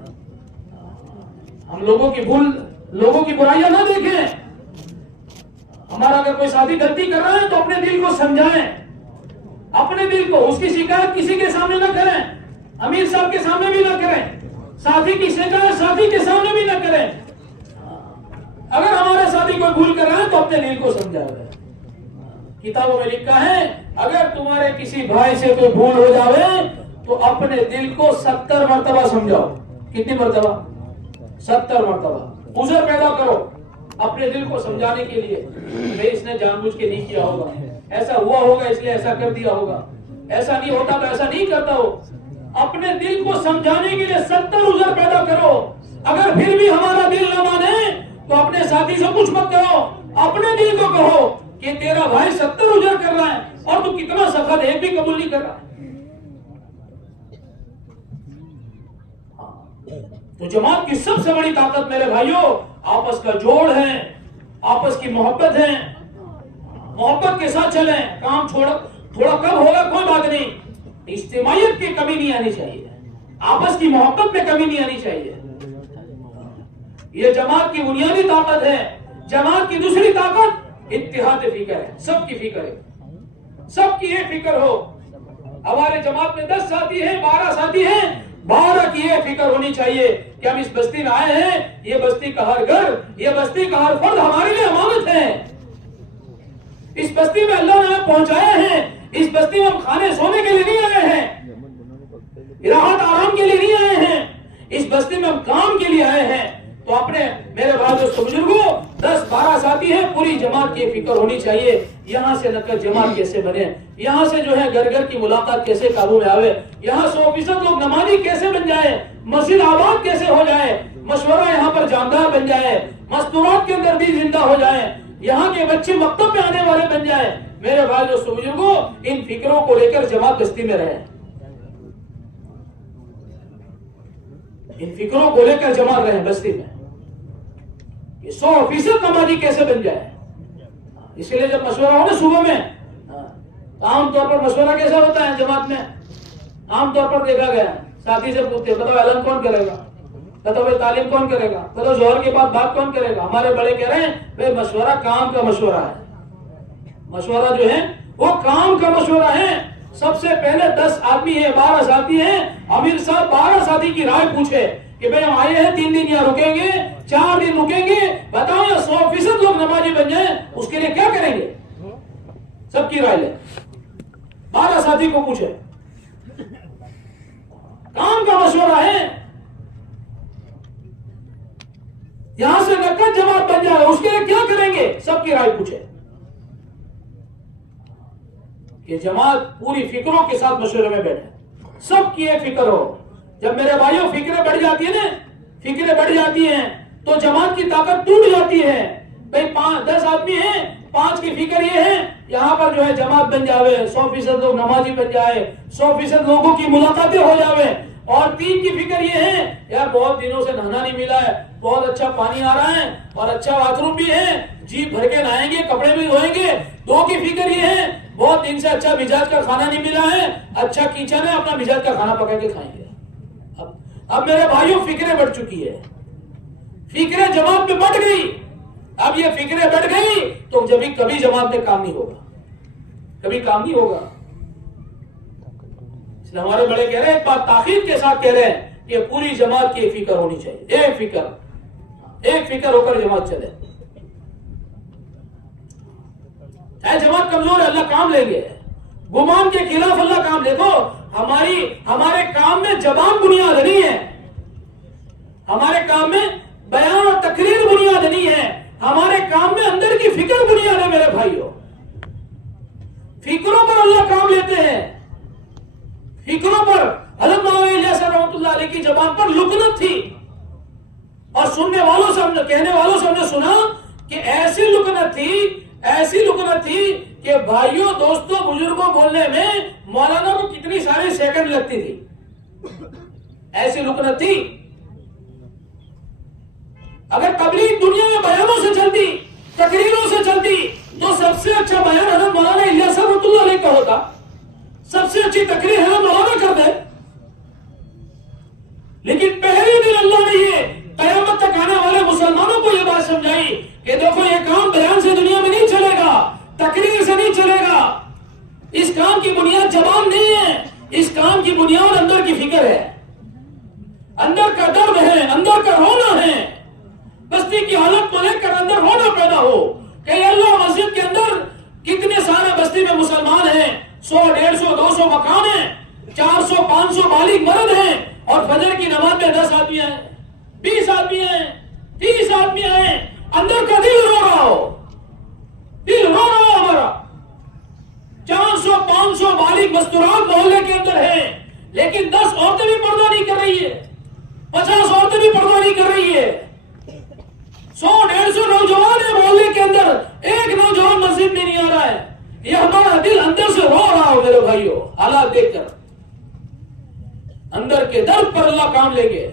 हम लोगों की भूल, लोगों की बुराइयां ना देखें। हमारा अगर कोई साथी गलती कर रहा है तो अपने दिल को समझाएं, अपने दिल को, उसकी शिकायत किसी के सामने ना करें, अमीर साहब के सामने भी ना करें, साथी की शिकायत साथी के सामने भी ना करें। अगर हमारा साथी कोई भूल कर रहा है तो अपने दिल को समझाएं। किताबों में लिखा है, अगर तुम्हारे किसी भाई से कोई भूल हो जावे तो अपने दिल को 70 मरतबा समझाओ। कितनी मरतबा? 70 मरतबा उज़र पैदा करो अपने दिल को समझाने के लिए। भाई इसने जानबूझ के नहीं किया होगा, ऐसा हुआ होगा इसलिए ऐसा कर दिया होगा, ऐसा नहीं होता तो ऐसा नहीं करता हो। अपने दिल को समझाने के लिए 70 उज़र पैदा करो। अगर फिर भी हमारा दिल न माने तो अपने साथी से कुछ मत कहो, अपने दिल को कहो कि तेरा भाई 70 उज़र कर रहा है और तू कितना सख्त, एक भी कबूल नहीं कर रहा। तो जमात की सबसे बड़ी ताकत मेरे भाइयों आपस का जोड़ है, आपस की मोहब्बत है। मोहब्बत के साथ चलें, काम थोड़ा कम होगा कोई बात नहीं, इज्तिमाइयत की कमी नहीं आनी चाहिए, आपस की मोहब्बत में कमी नहीं आनी चाहिए। ये जमात की बुनियादी ताकत है। जमात की दूसरी ताकत इत्तिहाद फिक्र है, सबकी फिक्र है, सबकी एक फिक्र हो। हमारे जमात में 10 साथी हैं, 12 साथी हैं, 12 की ये फिक्र होनी चाहिए कि हम इस बस्ती में आए हैं, ये बस्ती का हर घर, ये बस्ती का हर फर्द हमारे लिए अमानत है। इस बस्ती में अल्लाह ने हमें पहुंचाया है, इस बस्ती में हम खाने सोने के लिए नहीं आए हैं, राहत आराम के लिए नहीं आए हैं, इस बस्ती में हम काम के लिए आए हैं। तो अपने मेरे भाई दोस्तों बुजुर्गों 10-12 साथी हैं, पूरी जमात की फिक्र होनी चाहिए। यहाँ से नकल जमात कैसे बने, यहाँ से जो है घर घर की मुलाकात कैसे काबू में आवे, यहाँ 100% लोग नमाजी कैसे बन जाए, मस्जिद आबाद कैसे हो जाए, मशवरा यहाँ पर जानदार बन जाए, मस्तूरात के अंदर भी जिंदा हो जाए, यहाँ के बच्चे मकतब में आने वाले बन जाए। मेरे भाई दोस्तों बुजुर्गों इन फिक्रों को लेकर जमात बस्ती में रहे, इन फिक्रों को लेकर जमात रहे बस्ती में। ये 100% नमाजी कैसे बन जाए, इसलिए जब मशवरा हो ना सुबह में, आमतौर पर मशवरा कैसा होता है जमात में, आमतौर पर देखा गया साथी से पूछते बताओ ऐलान कौन करेगा, बताओ भाई तालीम कौन करेगा, बताओ जोहर के बाद बात कौन करेगा। हमारे बड़े कह रहे हैं भाई मशवरा काम का मशवरा है, मशवरा जो है वो काम का मशवरा है। सबसे पहले 10 आदमी है, 12 साथी हैं, अमीर साहब 12 साथी की राय पूछे कि भाई हम आए हैं 3 दिन यहाँ रुकेंगे, 4 दिन रुकेंगे, बताओ 100% लोग नमाजी बन जाए, उसके लिए क्या करेंगे। सबकी राय ले, 12 साथी को पूछे, काम का मशवरा है। यहां से नकद जमात बन जाए, उसके लिए क्या करेंगे, सबकी राय पूछे। कि जमात पूरी फिक्रों के साथ मशवरे में बैठे, सबकी एक फिक्र हो। जब मेरे भाइयों फिक्रें बढ़ जाती है ना, फिक्रें बढ़ जाती हैं तो जमात की ताकत टूट जाती है। भाई 5-10 आदमी हैं, 5 की फिक्र ये है यहाँ पर जो है जमात बन जावे, 100% लोग नमाजी बन जाए, 100% लोगों की मुलाकातें हो जावे। और 3 की फिक्र ये है यार बहुत दिनों से नहाना नहीं मिला है, बहुत अच्छा पानी आ रहा है और अच्छा बाथरूम भी है, जी भर के नहाएंगे, कपड़े भी धोएंगे। 2 की फिक्र ये है बहुत दिन से अच्छा मिजाज का खाना नहीं मिला है, अच्छा किचन है, अपना मिजाज का खाना पका के खाएंगे। अब मेरे भाइयों फिक्रें बढ़ चुकी है, फिक्रें जमात में बढ़ गई। अब ये फिक्रें बढ़ गई तो कभी जमात में काम नहीं होगा, कभी काम नहीं होगा। इसलिए हमारे बड़े कह रहे हैं, एक बात ताकीद के साथ कह रहे हैं कि पूरी जमात की एक फिक्र होनी चाहिए, एक फिक्र होकर जमात चले। चाहे जमात कमजोर है अल्लाह काम लेंगे, गुमान के खिलाफ अल्लाह काम। देखो हमारे काम में जबान बुनियाद नहीं है, हमारे काम में बयान और तकरीर बुनियाद नहीं है, हमारे काम में अंदर की फिक्र बुनियाद है। मेरे भाइयों फिक्रों पर अल्लाह काम लेते हैं, फिक्रों पर। हज़रत मौलाना इलियास रहमतुल्लाह अलैह की जबान पर लुकनत थी, और सुनने वालों से हमने, कहने वालों से हमने सुना कि ऐसी लुकनत थी कि भाइयों, दोस्तों, बुजुर्गों बोलने में मौलाना को कितनी सारी सेकंड लगती थी, ऐसी लुकनत थी। अगर तबलीग दुनिया में बयानों से चलती, तकरीरों से चलती, तो सबसे अच्छा बयान हज़रत मौलाना इलियास रहमतुल्लाह अलैह का होता, सबसे अच्छी तकरीर हज़रत मौलाना कर दे। लेकिन पहले दिन अल्लाह ने ये कयामत तक आने वाले मुसलमानों को ये बात समझाई कि देखो, ये काम बयान से दुनिया में नहीं चलेगा, तकरीर से नहीं चलेगा। इस काम की बुनियाद जबान नहीं है, इस काम की बुनियाद अंदर की फिक्र है, अंदर का दर्द है, अंदर का रोना है। बस्ती की हालत को लेकर अंदर रोना पैदा हो कि अल्लाह, मस्जिद के अंदर कितने सारे बस्ती में मुसलमान हैं, 100, 150, 200 मकान हैं, 400, 500 बालिग मर्द हैं, और फजर की नमाज में 10 आदमी हैं, 20 आदमी हैं, 30 आदमी हैं। अंदर का दिल रो रहा हो, दिल रो रहा हो हमारा। 400, 500 बालिग मस्तूरात मोहल्ले के अंदर है, लेकिन 10 औरतें भी पर्दा नहीं कर रही है, 50 औरतें भी पर्दा नहीं कर रही है। 100, 150 नौजवान है मोहल्ले के अंदर, एक नौजवान मस्जिद में नहीं आ रहा है। ये हमारा दिल अंदर से रो रहा हो मेरे भाइयों, हालात देखकर। अंदर के दर्द पर अल्लाह काम लेंगे,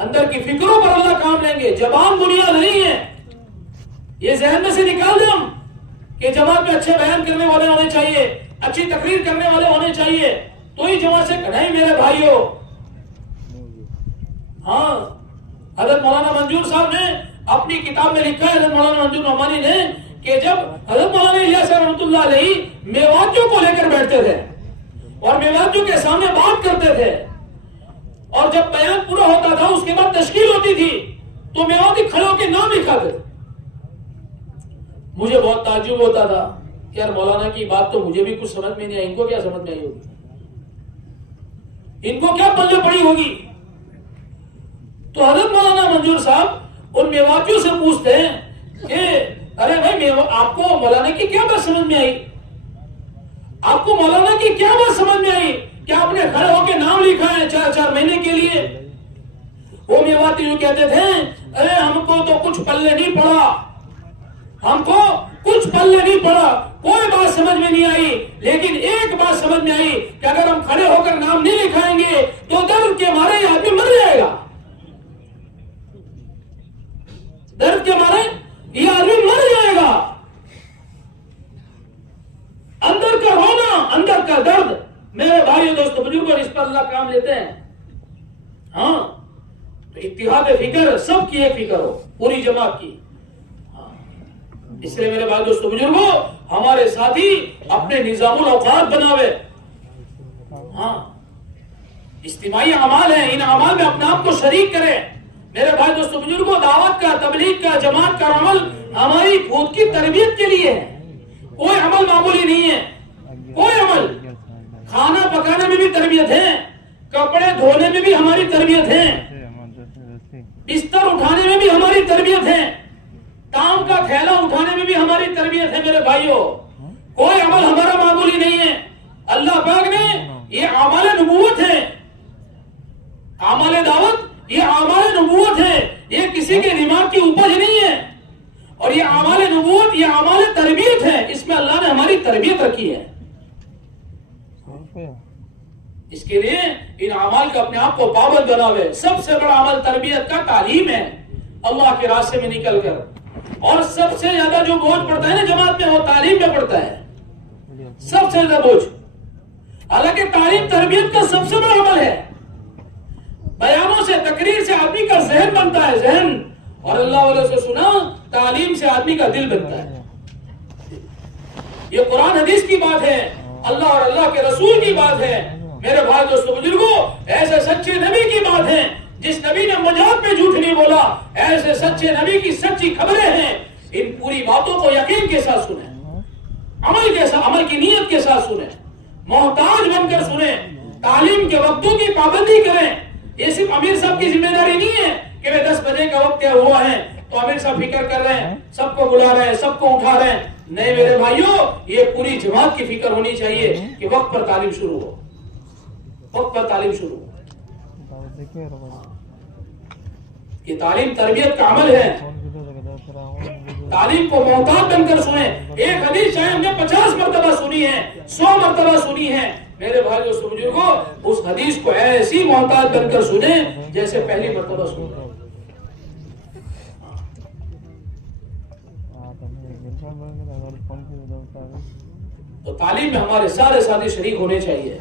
अंदर की फिक्रों पर अल्लाह काम लेंगे। जबान बुनियाद नहीं है, ये जहन में से निकाल दें हम कि जमात में अच्छे बयान करने वाले होने चाहिए, अच्छी तकरीर करने वाले होने चाहिए, तो ही जमात से कढ़ाई मेरे भाइयों। हाँ, हज़रत मौलाना मंजूर साहब ने अपनी किताब में लिखा है, हज़रत मौलाना मंजूर नौमानी ने, कि जब हज़रत मौलाना इलियास रहमतुल्लाह अलैह मेवातियों को लेकर बैठते थे और मेवातियों के सामने बात करते थे, और जब बयान पूरा होता था उसके बाद तशकील होती थी, तो मेवाती खड़े होकर नाम लिखाते थे। मुझे बहुत ताज्जुब होता था कि यार, मौलाना की बात तो मुझे भी कुछ समझ में नहीं आई, इनको क्या समझ में आई होगी, इनको क्या पल्ले पड़ी होगी। तो हज़रत मौलाना मंजूर साहब उन मेवातियों से पूछते हैं कि अरे भाई, आपको मौलाना की क्या बात समझ में आई, आपको मौलाना की क्या बात समझ में आई, क्या आपने खड़े होकर नाम लिखा है 4-4 महीने के लिए। वो मेवाती यूं कहते थे, अरे हमको तो कुछ पल्ले नहीं पड़ा, हमको कुछ पल्ले नहीं पड़ा, कोई बात समझ में नहीं आई, लेकिन एक बात समझ में आई कि अगर हम खड़े होकर नाम नहीं लिखाएंगे तो दर्द के मारे आदमी मर जाएगा, दर्द के मारे ये आदमी मर जाएगा। अंदर का रोना, अंदर का दर्द, मेरे भाइयों, दोस्तों, बुजुर्गों, इस पर अल्लाह काम लेते हैं। हाँ, तो इत्तिहाद फिक्र, सबकी एक फिक्र हो, पूरी जमात की। इसलिए मेरे भाई, दोस्तों, बुजुर्गों, हमारे साथी अपने निजामुल औकात बनावे। हाँ, इज्तिमाई अमाल है, इन अमाल में अपने आप को शरीक करें। मेरे भाई, दोस्तों, बुजुर्गों, दावत का, तबलीग का, जमात का अमल हमारी खुद की तरबियत के लिए है, कोई अमल मामूली नहीं है, कोई अमल। खाना पकाने में भी तरबियत है, कपड़े धोने में भी हमारी तरबियत है, बिस्तर उठाने में भी हमारी तरबियत है, काम का थैला उठाने में भी हमारी तरबियत है। मेरे भाइयों, कोई अमल हमारा मामूली नहीं है। अल्लाह पाक ने ये आमाल नबूवत है, आमाल दावत, ये आमाल नबूवत है, ये किसी के दिमाग की उपज नहीं है। और ये आमाल नबूवत, ये आमाल तरबियत है, इसमें अल्लाह ने हमारी तरबियत रखी है। इसके लिए इन अमाल का अपने आप को पाबंद बनावे। सबसे बड़ा अमल तरबियत का तालीम है, अल्लाह के रास्ते में निकल कर। और सबसे ज्यादा जो बोझ पड़ता है ना जमात में, वो तालीम में पड़ता है, सबसे ज्यादा बोझ। हालांकि तालीम तरबियत का सबसे बड़ा अमल है। बयानों से, तकरीर से आदमी का जहन बनता है, जहन। और अल्लाह वालों से सुना, तालीम से आदमी का दिल बनता है। ये कुरान हदीस की बात है, अल्लाह और अल्लाह के रसूल की बात है। मेरे भाई, दोस्तों, बुजुर्गों, ऐसे सच्चे नबी की बात है, जिस नबी ने मजाक पे झूठ नहीं बोला। ऐसे सच्चे नबी की सच्ची खबरें हैं। इन पूरी बातों को यकीन के साथ सुने, अमल के साथ, अमल की नीयत के साथ सुने, मोहताज बनकर सुने, तालीम के वक्तों की पाबंदी करें। ये सिर्फ अमीर साहब की जिम्मेदारी नहीं है कि वे 10 बजे का वक्त क्या हुआ है तो अमीर साहब फिक्र कर रहे हैं, सबको बुला रहे हैं, सबको उठा रहे हैं। नहीं मेरे भाइयों, ये पूरी जमात की फिक्र होनी चाहिए कि वक्त पर तालीम शुरू हो, वक्त पर तालीम शुरू हो। ये तालीम तरबियत का अमल है। तालीम को मोहताज बनकर सुने। एक हदीस चाहे हमने 50 मरतबा सुनी है, 100 मरतबा सुनी है, मेरे भाई दोस्तों बुजुर्गों, उस हदीस को ऐसी मोहताज बनकर सुने जैसे पहली मरतबा सुने। तो तालीम में हमारे सारे साथी शरीक होने चाहिए।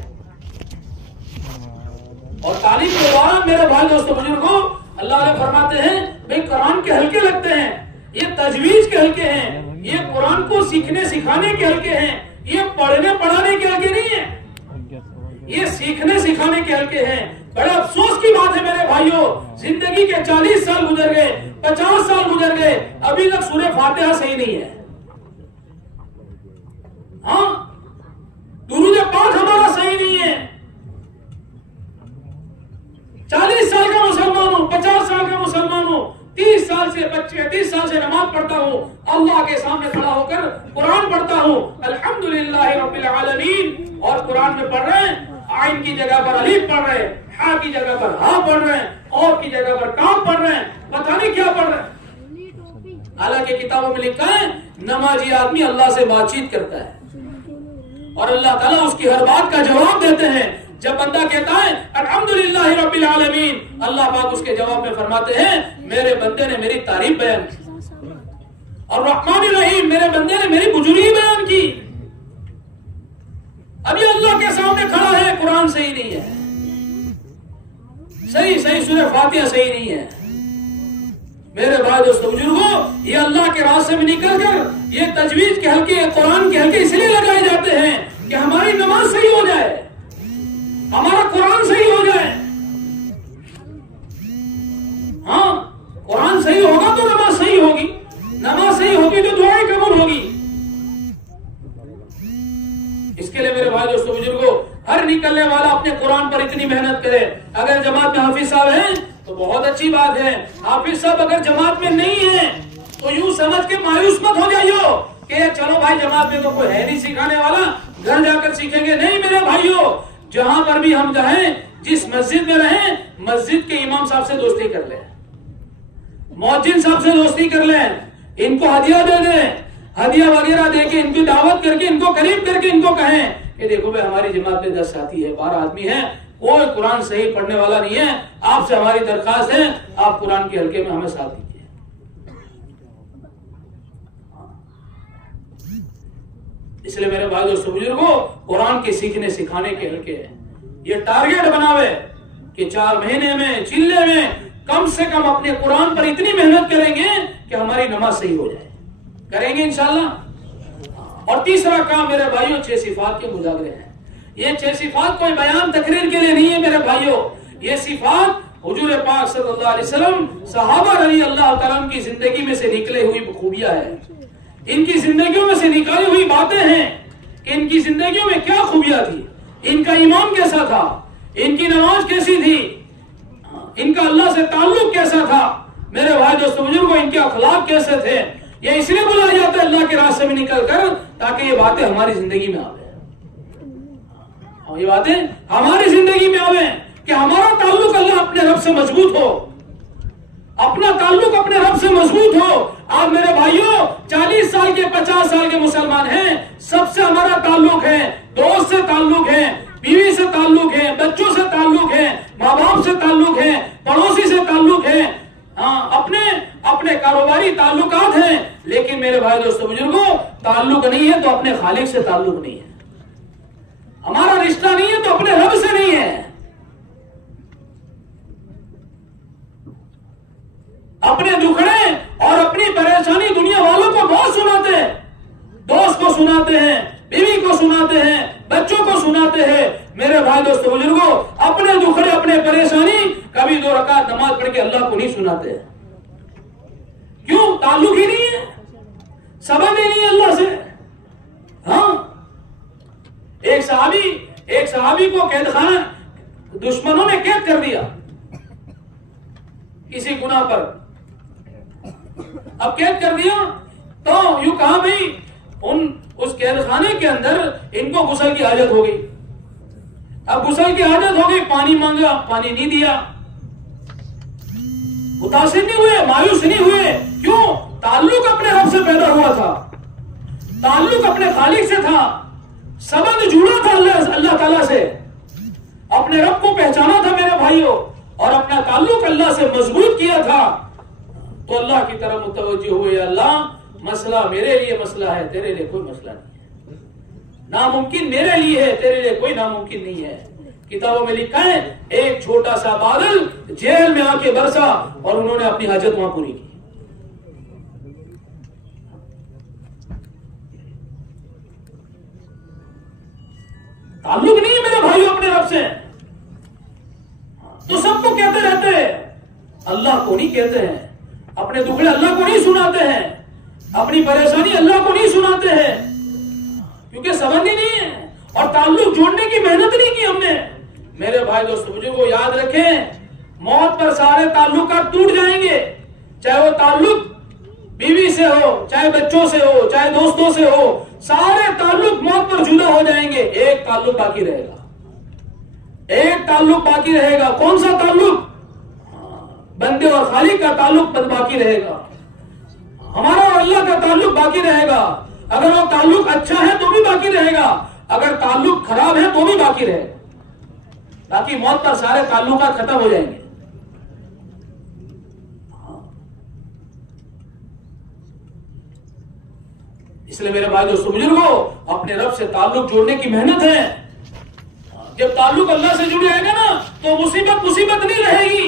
और तालीम के दौरान मेरे भाई दोस्तों बुजुर्गों, अल्लाह ने फरमाते हैं भाई कुरान के हल्के लगते हैं, ये तजवीज के हल्के हैं, ये कुरान को सीखने सिखाने के हल्के हैं, ये पढ़ने पढ़ाने के हल्के नहीं है, ये सीखने सिखाने के हल्के हैं। बड़े अफसोस की बात है मेरे भाइयों, जिंदगी के 40 साल गुजर गए, 50 साल गुजर गए, अभी तक सूरह फातिहा सही नहीं है। हाँ, दुरूद पाक हमारा सही नहीं है। 40 साल का मुसलमान हूं, 50 साल का मुसलमान हूं, 30 साल से 35 साल से नमाज पढ़ता हूं, अल्लाह के सामने खड़ा होकर कुरान पढ़ता हूं, अल्हम्दुलिल्लाह रब्बिल आलमीन। और कुरान में पढ़ रहे हैं, आइन की जगह पर अलीफ पढ़ रहे हैं, हा की जगह पर हा पढ़ रहे हैं, और की जगह पर काम पढ़ रहे हैं, पता नहीं क्या पढ़ रहे हैं। हालांकि किताबों में लिखा है नमाजी आदमी अल्लाह से बातचीत करता है और अल्लाह ताला उसकी हर बात का जवाब देते हैं। जब बंदा कहता है अल्हम्दुलिल्लाह रब्बिल आलमीन, अल्लाह पाक उसके जवाब में फरमाते हैं मेरे बंदे ने मेरी तारीफ बयान की, और रहमान रहीम, मेरे बंदे ने मेरी बुजुर्गी बयान की। अभी अल्लाह के सामने खड़ा है, कुरान सही नहीं है, सही सूरह फातिहा सही नहीं है। मेरे भाई दोस्तों बुजुर्गों, ये अल्लाह के रास्ते में निकल कर ये तजवीज के हल्के, कुरान के हल्के इसलिए लगाए जाते हैं कि हमारी नमाज सही हो जाए, हमारा कुरान सही हो जाए। हाँ, कुरान सही होगा तो नमाज सही होगी, नमाज सही होगी तो दुआएं कबूल होगी। इसके लिए मेरे भाई दोस्तों बुजुर्गों, हर निकलने वाला अपने कुरान पर इतनी मेहनत करे। अगर जमात में हाफिज साहब हैं तो बहुत अच्छी बात है। हाफिज साहब अगर जमात में नहीं है तो यूं समझ के मायूस मत हो जाइयो कि चलो भाई जमात में तो कोई है नहीं सिखाने वाला, घर जाकर सीखेंगे। नहीं मेरे भाइयों, जहां पर भी हम जाएं, जिस मस्जिद में रहें, मस्जिद के इमाम साहब से दोस्ती कर लें, मौजिन साहब से दोस्ती कर लें, इनको हदिया दे दें, हदिया वगैरह देके इनकी दावत करके, इनको करीब करके इनको कहें कि देखो भाई हमारी जमात में 10 साथी है, 12 आदमी है, कोई कुरान सही पढ़ने वाला नहीं है, आपसे हमारी दरखास्त है आप कुरान के हल्के में हमें साथ दीजिए। इसलिए मेरे भाई दोस्तों बुजुर्गों, कुरान के सीखने सिखाने के हल्के हैं। ये टारगेट बनावे कि 4 महीने में, चिल्ले में कम से कम अपने कुरान पर इतनी मेहनत करेंगे कि हमारी नमाज सही हो जाए। करेंगे इंशाल्लाह। और तीसरा काम मेरे भाइयों, 6 सिफात के मुजागरे हैं। ये 6 सिफात कोई बयान तकरीर के लिए नहीं है मेरे भाइयों, ये सिफात हुजूर पाक सल्लल्लाहु अलैहि वसल्लम, सहाबा रज़ी अल्लाह तआला अन्हुम की जिंदगी में से निकले हुई खूबियां है, इनकी जिंदगियों में से निकाली हुई बातें हैं कि इनकी जिंदगियों में क्या खूबियां थी, इनका ईमान कैसा था, इनकी नमाज कैसी थी, इनका अल्लाह से ताल्लुक कैसा था, मेरे भाई दोस्तों बुजुर्गों, इनके अखलाक कैसे थे। ये इसलिए बुलाया जाता है अल्लाह के रास्ते में निकल कर, ताकि ये बातें हमारी जिंदगी में आवे, ये बातें हमारी जिंदगी में आवे कि हमारा ताल्लुक अल्लाह अपने रब से मजबूत हो, अपना ताल्लुक अपने रब से मजबूत हो। आज मेरे भाइयों 40 साल के 50 साल के मुसलमान हैं, सबसे हमारा ताल्लुक है, दोस्त से ताल्लुक है, बीवी से ताल्लुक है, बच्चों से ताल्लुक है, माँ बाप से ताल्लुक है, पड़ोसी से ताल्लुक है, हाँ, अपने कारोबारी ताल्लुकात हैं। लेकिन मेरे भाई दोस्तों बुजुर्गों, ताल्लुक नहीं है तो अपने खालिक से ताल्लुक नहीं है, हमारा रिश्ता नहीं है तो अपने रब से नहीं है। अपने दुखड़े और अपनी परेशानी दुनिया वालों को बहुत सुनाते हैं, दोस्त को सुनाते हैं, बीवी को सुनाते हैं, बच्चों को सुनाते हैं। मेरे भाई दोस्तों बुजुर्गों, अपने दुखड़े अपने परेशानी कभी 2 रकात नमाज पढ़ के अल्लाह को नहीं सुनाते। क्यों? ताल्लुक ही नहीं है, सबब ही नहीं है अल्लाह से। हाँ, एक सहाबी को कैद खाना दुश्मनों ने कैद कर दिया किसी गुनाह पर। अब कैद कर दिया तो यूं कहा भाई उस कैद खाने के अंदर इनको गुस्ल की हाजत हो गई। अब गुस्ल की हाजत हो गई, पानी मांगा, पानी नहीं दिया। मुतासिर नहीं हुए, मायूस नहीं हुए। क्यों? ताल्लुक अपने रब से पैदा हुआ था, ताल्लुक अपने खालिक से था, संबंध जुड़ा था अल्लाह ताला से, अपने रब को पहचाना था मेरे भाइयों, और अपना ताल्लुक अल्लाह से मजबूत किया था। तो अल्लाह की तरफ मुतवज्जो हुए, अल्लाह मसला मेरे लिए मसला है, तेरे लिए कोई मसला नहीं है, नामुमकिन मेरे लिए है, तेरे लिए कोई नामुमकिन नहीं है। किताबों में लिखा है एक छोटा सा बादल जेल में आके बरसा और उन्होंने अपनी हाजत वहां पूरी की। ताल्लुक नहीं है मेरे भाइयों अपने रब से, तो सबको कहते रहते हैं, अल्लाह को नहीं कहते हैं, अपने दुखड़े अल्लाह को नहीं सुनाते हैं, अपनी परेशानी अल्लाह को नहीं सुनाते हैं, क्योंकि संबंध ही नहीं है और ताल्लुक जोड़ने की मेहनत नहीं की हमने। मेरे भाई दोस्तों बुजुर्गों, याद रखें, मौत पर सारे ताल्लुकात टूट जाएंगे, चाहे वो ताल्लुक बीवी से हो, चाहे बच्चों से हो, चाहे दोस्तों से हो, सारे ताल्लुक मौत पर जुदा हो जाएंगे। एक ताल्लुक बाकी रहेगा, एक ताल्लुक बाकी रहेगा। कौन सा ताल्लुक? बंदे और खालिक का ताल्लुक बाकी रहेगा, हमारा और अल्लाह का ताल्लुक बाकी रहेगा। अगर वो ताल्लुक अच्छा है तो भी बाकी रहेगा, अगर ताल्लुक खराब है तो भी बाकी रहेगा। बाकी मौत पर सारे ताल्लुकात खत्म हो जाएंगे। इसलिए मेरे भाई दोस्तों बुजुर्गों, अपने रब से ताल्लुक जोड़ने की मेहनत है। जब ताल्लुक अल्लाह से जुड़ जाएगा ना, तो मुसीबत मुसीबत नहीं रहेगी,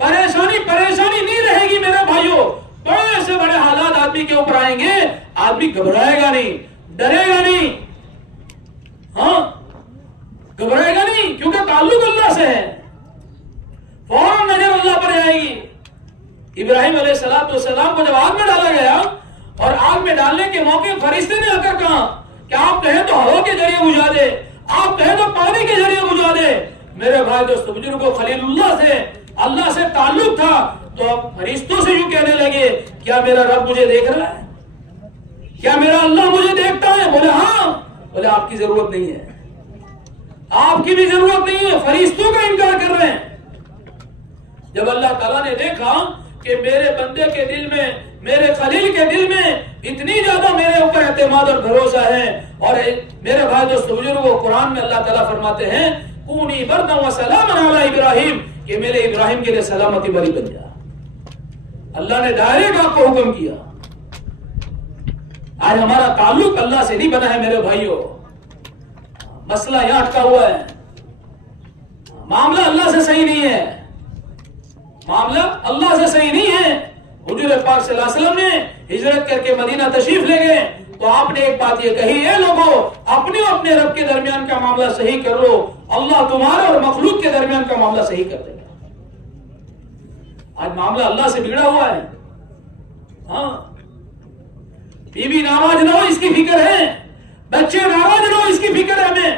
परेशानी परेशानी नहीं रहेगी। मेरे भाइयों, बड़े से बड़े हालात आदमी के ऊपर आएंगे, आदमी घबराएगा नहीं, डरेगा नहीं, हाँ घबराएगा नहीं, क्योंकि ताल्लुक अल्लाह से है। फौरन नजर अल्लाह पर आएगी। इब्राहिम अलैहिस्सलाम को जब आग में डाला गया और आग में डालने के मौके फरिश्ते ने आकर कहा कि आप कहें तो हवा के जरिए बुझा दे, आप कहें तो पानी के जरिए बुझा दे। मेरे भाई दोस्तों बुजुर्गों, खलीलुल्लाह से अल्लाह से ताल्लुक था, तो अब फरिश्तों से यूं कहने लगे, क्या मेरा रब मुझे देख रहा है? क्या मेरा अल्लाह मुझे देखता है? बोले हाँ। बोले आपकी जरूरत नहीं है, आपकी भी जरूरत नहीं है, फरिश्तों का इनकार कर रहे हैं। जब अल्लाह ताला ने देखा कि मेरे बंदे के दिल में, मेरे खलील के दिल में इतनी ज्यादा मेरे ऊपर एतमाद और भरोसा है, और मेरे भाई दोस्तों बुजुर्गों, कुरान में अल्लाह ताला फरमाते हैं कूनी बर्दन व सलामन अला इब्राहिम, कि मेरे इब्राहिम के लिए सलामती बरी बन जा। अल्लाह ने डायरेक्ट आपको हुक्म किया। आज हमारा ताल्लुक अल्लाह से नहीं बना है मेरे भाइयों, मसला यहां अटका हुआ है, मामला अल्लाह से सही नहीं है, मामला अल्लाह से सही नहीं है। हुजूर पाक सल्लल्लाहु अलैहि वसल्लम ने हिजरत करके मदीना तशरीफ ले गए, तो आपने एक बात ये कही, है लोगों अपने अपने रब के दरमियान का मामला सही कर लो, अल्लाह तुम्हारे और मखलूक के दरमियान का मामला सही कर देगा। आज मामला अल्लाह से बिगड़ा हुआ है। हाँ, बीवी नाराज ना हो इसकी फिक्र है, बच्चे नाराज ना हो इसकी फिक्र है हमें,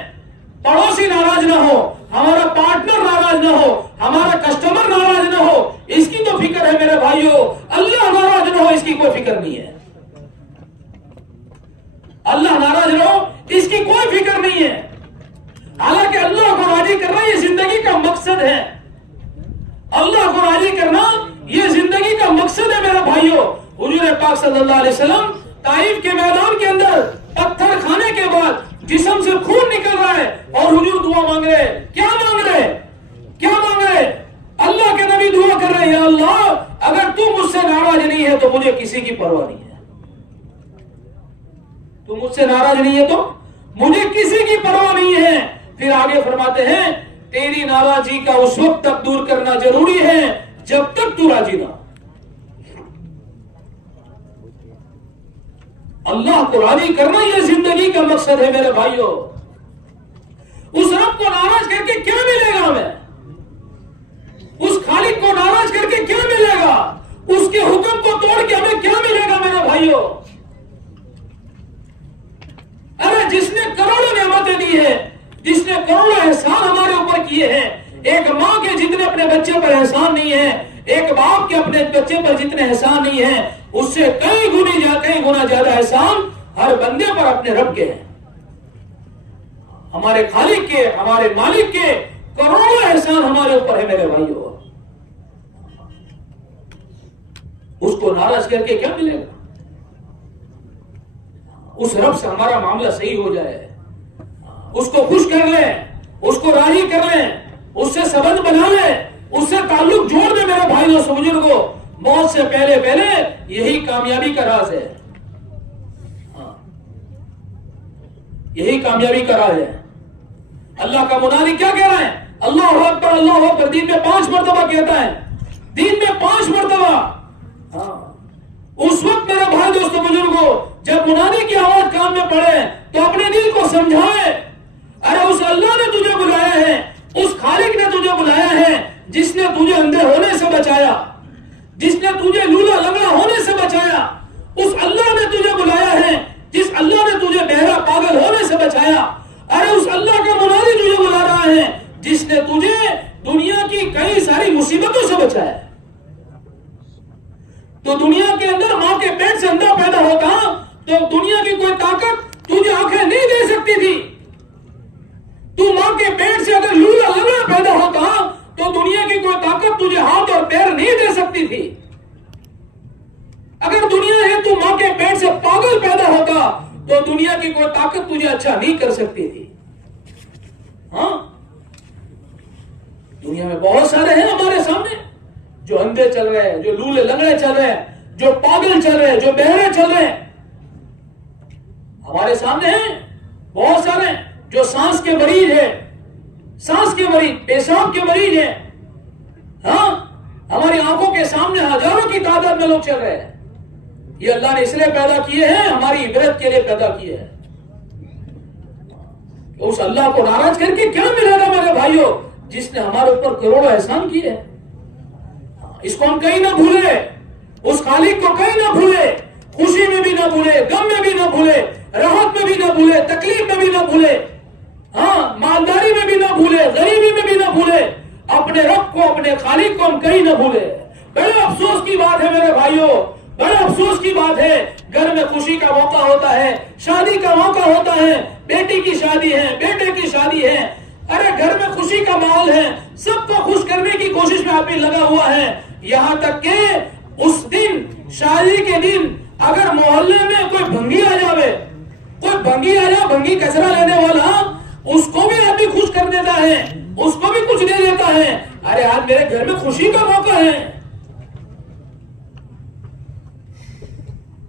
पड़ोसी नाराज ना हो, हमारा पार्टनर नाराज ना हो, हमारा कस्टमर नाराज ना हो, इसकी तो फिक्र है मेरे भाइयों। अल्लाह नाराज ना हो इसकी कोई फिक्र नहीं है, अल्लाह नाराज ना हो इसकी कोई फिक्र नहीं है। हालांकि अल्लाह को राजी करना ये जिंदगी का मकसद है, अल्लाह को राजी करना ये जिंदगी का मकसद है मेरे भाइयों। हुजूर पाक सल्लल्लाहु अलैहि वसल्लम ताइफ के मैदान के अंदर पत्थर खाने के बाद जिस्म से खून निकल रहा है और हुजूर दुआ मांग रहे, क्या मांग रहे, क्या मांग रहे? अल्लाह के नबी दुआ कर रहे हैं, या अल्लाह अगर तू मुझसे नाराज नहीं है तो मुझे किसी की परवाह नहीं है, तू मुझसे नाराज नहीं है तो मुझे किसी की परवाह नहीं है। फिर आगे फरमाते हैं, तेरी नाराजगी का उस वक्त तक दूर करना जरूरी है जब तक तू राजी ना। अल्लाह को राजी करना यह जिंदगी का मकसद है मेरे भाइयों। उस रब को नाराज करके क्या मिलेगा हमें? उस खालिक को नाराज करके क्या मिलेगा? उसके हुक्म को तोड़ के हमें क्या मिलेगा मेरे भाइयों? अरे जिसने करोड़ों नेमतें दी है, जिसने करोड़ों एहसान हमारे ऊपर किए हैं, एक माँ के जितने अपने बच्चे पर एहसान नहीं है, एक बाप के अपने बच्चे पर जितने एहसान नहीं है, उससे कई गुना ज्यादा एहसान हर बंदे पर अपने रब के हैं। हमारे खालिक के, हमारे मालिक के करोड़ों एहसान हमारे ऊपर है मेरे भाइयों। उसको नाराज करके क्या मिलेगा? उस रब से हमारा मामला सही हो जाए, उसको खुश कर ले, उसको राजी कर ले, उससे संबंध बना ले, उससे ताल्लुक जोड़ दे मेरे भाई और बुजुर्गों। मौत से पहले पहले यही कामयाबी का राज है, यही कामयाबी का राज है। अल्लाह का मुनादी क्या कह रहा है? अल्लाह अकबर, अल्लाह अकबर दिन में 5 मरतबा कहता है, दिन में 5 मरतबा। उस वक्त मेरे भाई दोस्तों बुजुर्गों, जब मुनादी की आवाज कान में पड़े तो अपने दिल को समझाए, अरे उस अल्लाह ने तुझे बुलाया है, उस खालिक ने तुझे बुलाया है, जिसने तुझे अंधे होने से बचाया, जिसने तुझे लूला लंगड़ा होने से बचाया। उस अल्लाह ने तुझे बुलाया है, जिस अल्लाह ने तुझे बहरा पागल होने से बचाया। अरे उस अल्लाह का मुनादी तुझे बुला रहा है, जिसने तुझे दुनिया की कई सारी मुसीबतों से बचाया। तो दुनिया के अंदर मां के पेट से अंधा पैदा होता तो दुनिया की कोई ताकत तुझे आंखें नहीं दे सकती थी। तू मां के पेट से अगर लूला लंगड़ा पैदा होता तो दुनिया की कोई ताकत तुझे हाथ और पैर नहीं दे सकती थी। अगर दुनिया है तू मां के पेट से पागल पैदा होता तो दुनिया की कोई ताकत तुझे अच्छा नहीं कर सकती थी। हाँ, दुनिया में बहुत सारे हैं हमारे सामने जो अंधे चल रहे हैं, जो लूले लंगड़े चल रहे हैं, जो पागल चल रहे हैं, जो बहरे चल रहे हैं। हमारे सामने हैं बहुत सारे जो सांस के मरीज है, सांस के मरीज, पेशाब के मरीज है। हाँ, हमारी आंखों के सामने हजारों की तादाद में लोग चल रहे हैं। ये अल्लाह ने इसलिए पैदा किए हैं, हमारी इबरत के लिए पैदा किए हैं। उस अल्लाह को नाराज करके क्या मिलेगा मेरे भाइयों, जिसने हमारे ऊपर करोड़ों एहसान किए हैं। इसको हम कहीं ना भूले, उस खालिक को कहीं ना भूले, खुशी में भी ना भूले, गम में भी ना भूले, राहत में भी ना भूले, तकलीफ में भी ना भूले, हाँ, मालदारी में भी ना भूले, गरीबी में भी ना भूले। अपने रब को, अपने खालिक को हम कहीं ना भूले। बड़े अफसोस की बात है मेरे भाइयों, बड़े अफसोस की बात है। घर में खुशी का मौका होता है, शादी का मौका होता है, बेटी की शादी है, बेटे की शादी है, अरे घर में खुशी का माहौल है, सबको खुश करने की कोशिश में आदमी लगा हुआ है। यहाँ तक के उस दिन, शादी के दिन, अगर मोहल्ले में कोई भंगी आ जावे, कोई भंगी आ जाए, भंगी कचरा लेने वाला, उसको भी आदमी खुश कर देता है, उसको भी कुछ दे देता है। अरे आज मेरे घर में खुशी का मौका है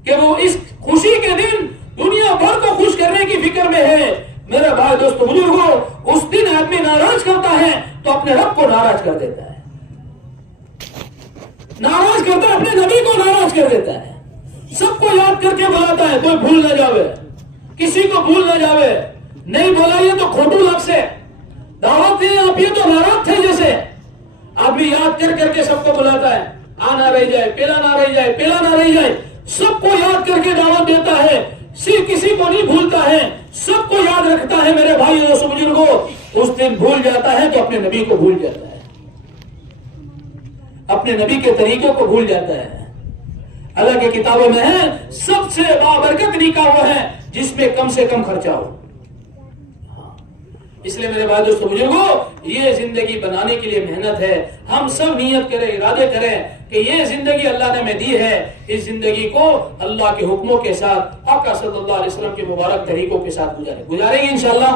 कि वो इस खुशी के दिन दुनिया भर को खुश करने की फिक्र में है। मेरे भाई दोस्तों बुजुर्गों, उस दिन आदमी नाराज करता है तो अपने रब को नाराज कर देता है, नाराज करता है, अपने नबी को नाराज कर देता है। सबको याद करके बुलाता है, कोई भूल न जावे, किसी को भूल न जावे। नहीं बुलाइए तो खोटू लग से दावत नहीं आप ये तो नाराज थे जैसे। आदमी याद कर करके सबको बुलाता है, आना रह जाए, पेला ना रह जाए, पेला ना रह जाए, सबको याद करके दावत देता है, सिर्फ किसी को नहीं भूलता है, सबको याद रखता है। मेरे भाई और बुजुर्गों, उस दिन भूल जाता है तो अपने नबी को भूल जाता है, अपने नबी के तरीकों को भूल जाता है। अल्लाह की किताबों में है सबसे बाबरकत निकाह वो है जिसमें कम से कम खर्चा हो। इसलिए मेरे भाई दोस्तों बुजुर्गों, ये जिंदगी बनाने के लिए मेहनत है। हम सब नियत करें, इरादे करें कि ये जिंदगी अल्लाह ने हमें दी है, इस जिंदगी को अल्लाह के हुक्मों के साथ, आका सल्लल्लाहु अलैहि वसल्लम के मुबारक तरीकों के साथ गुजारेंगे इंशाअल्लाह।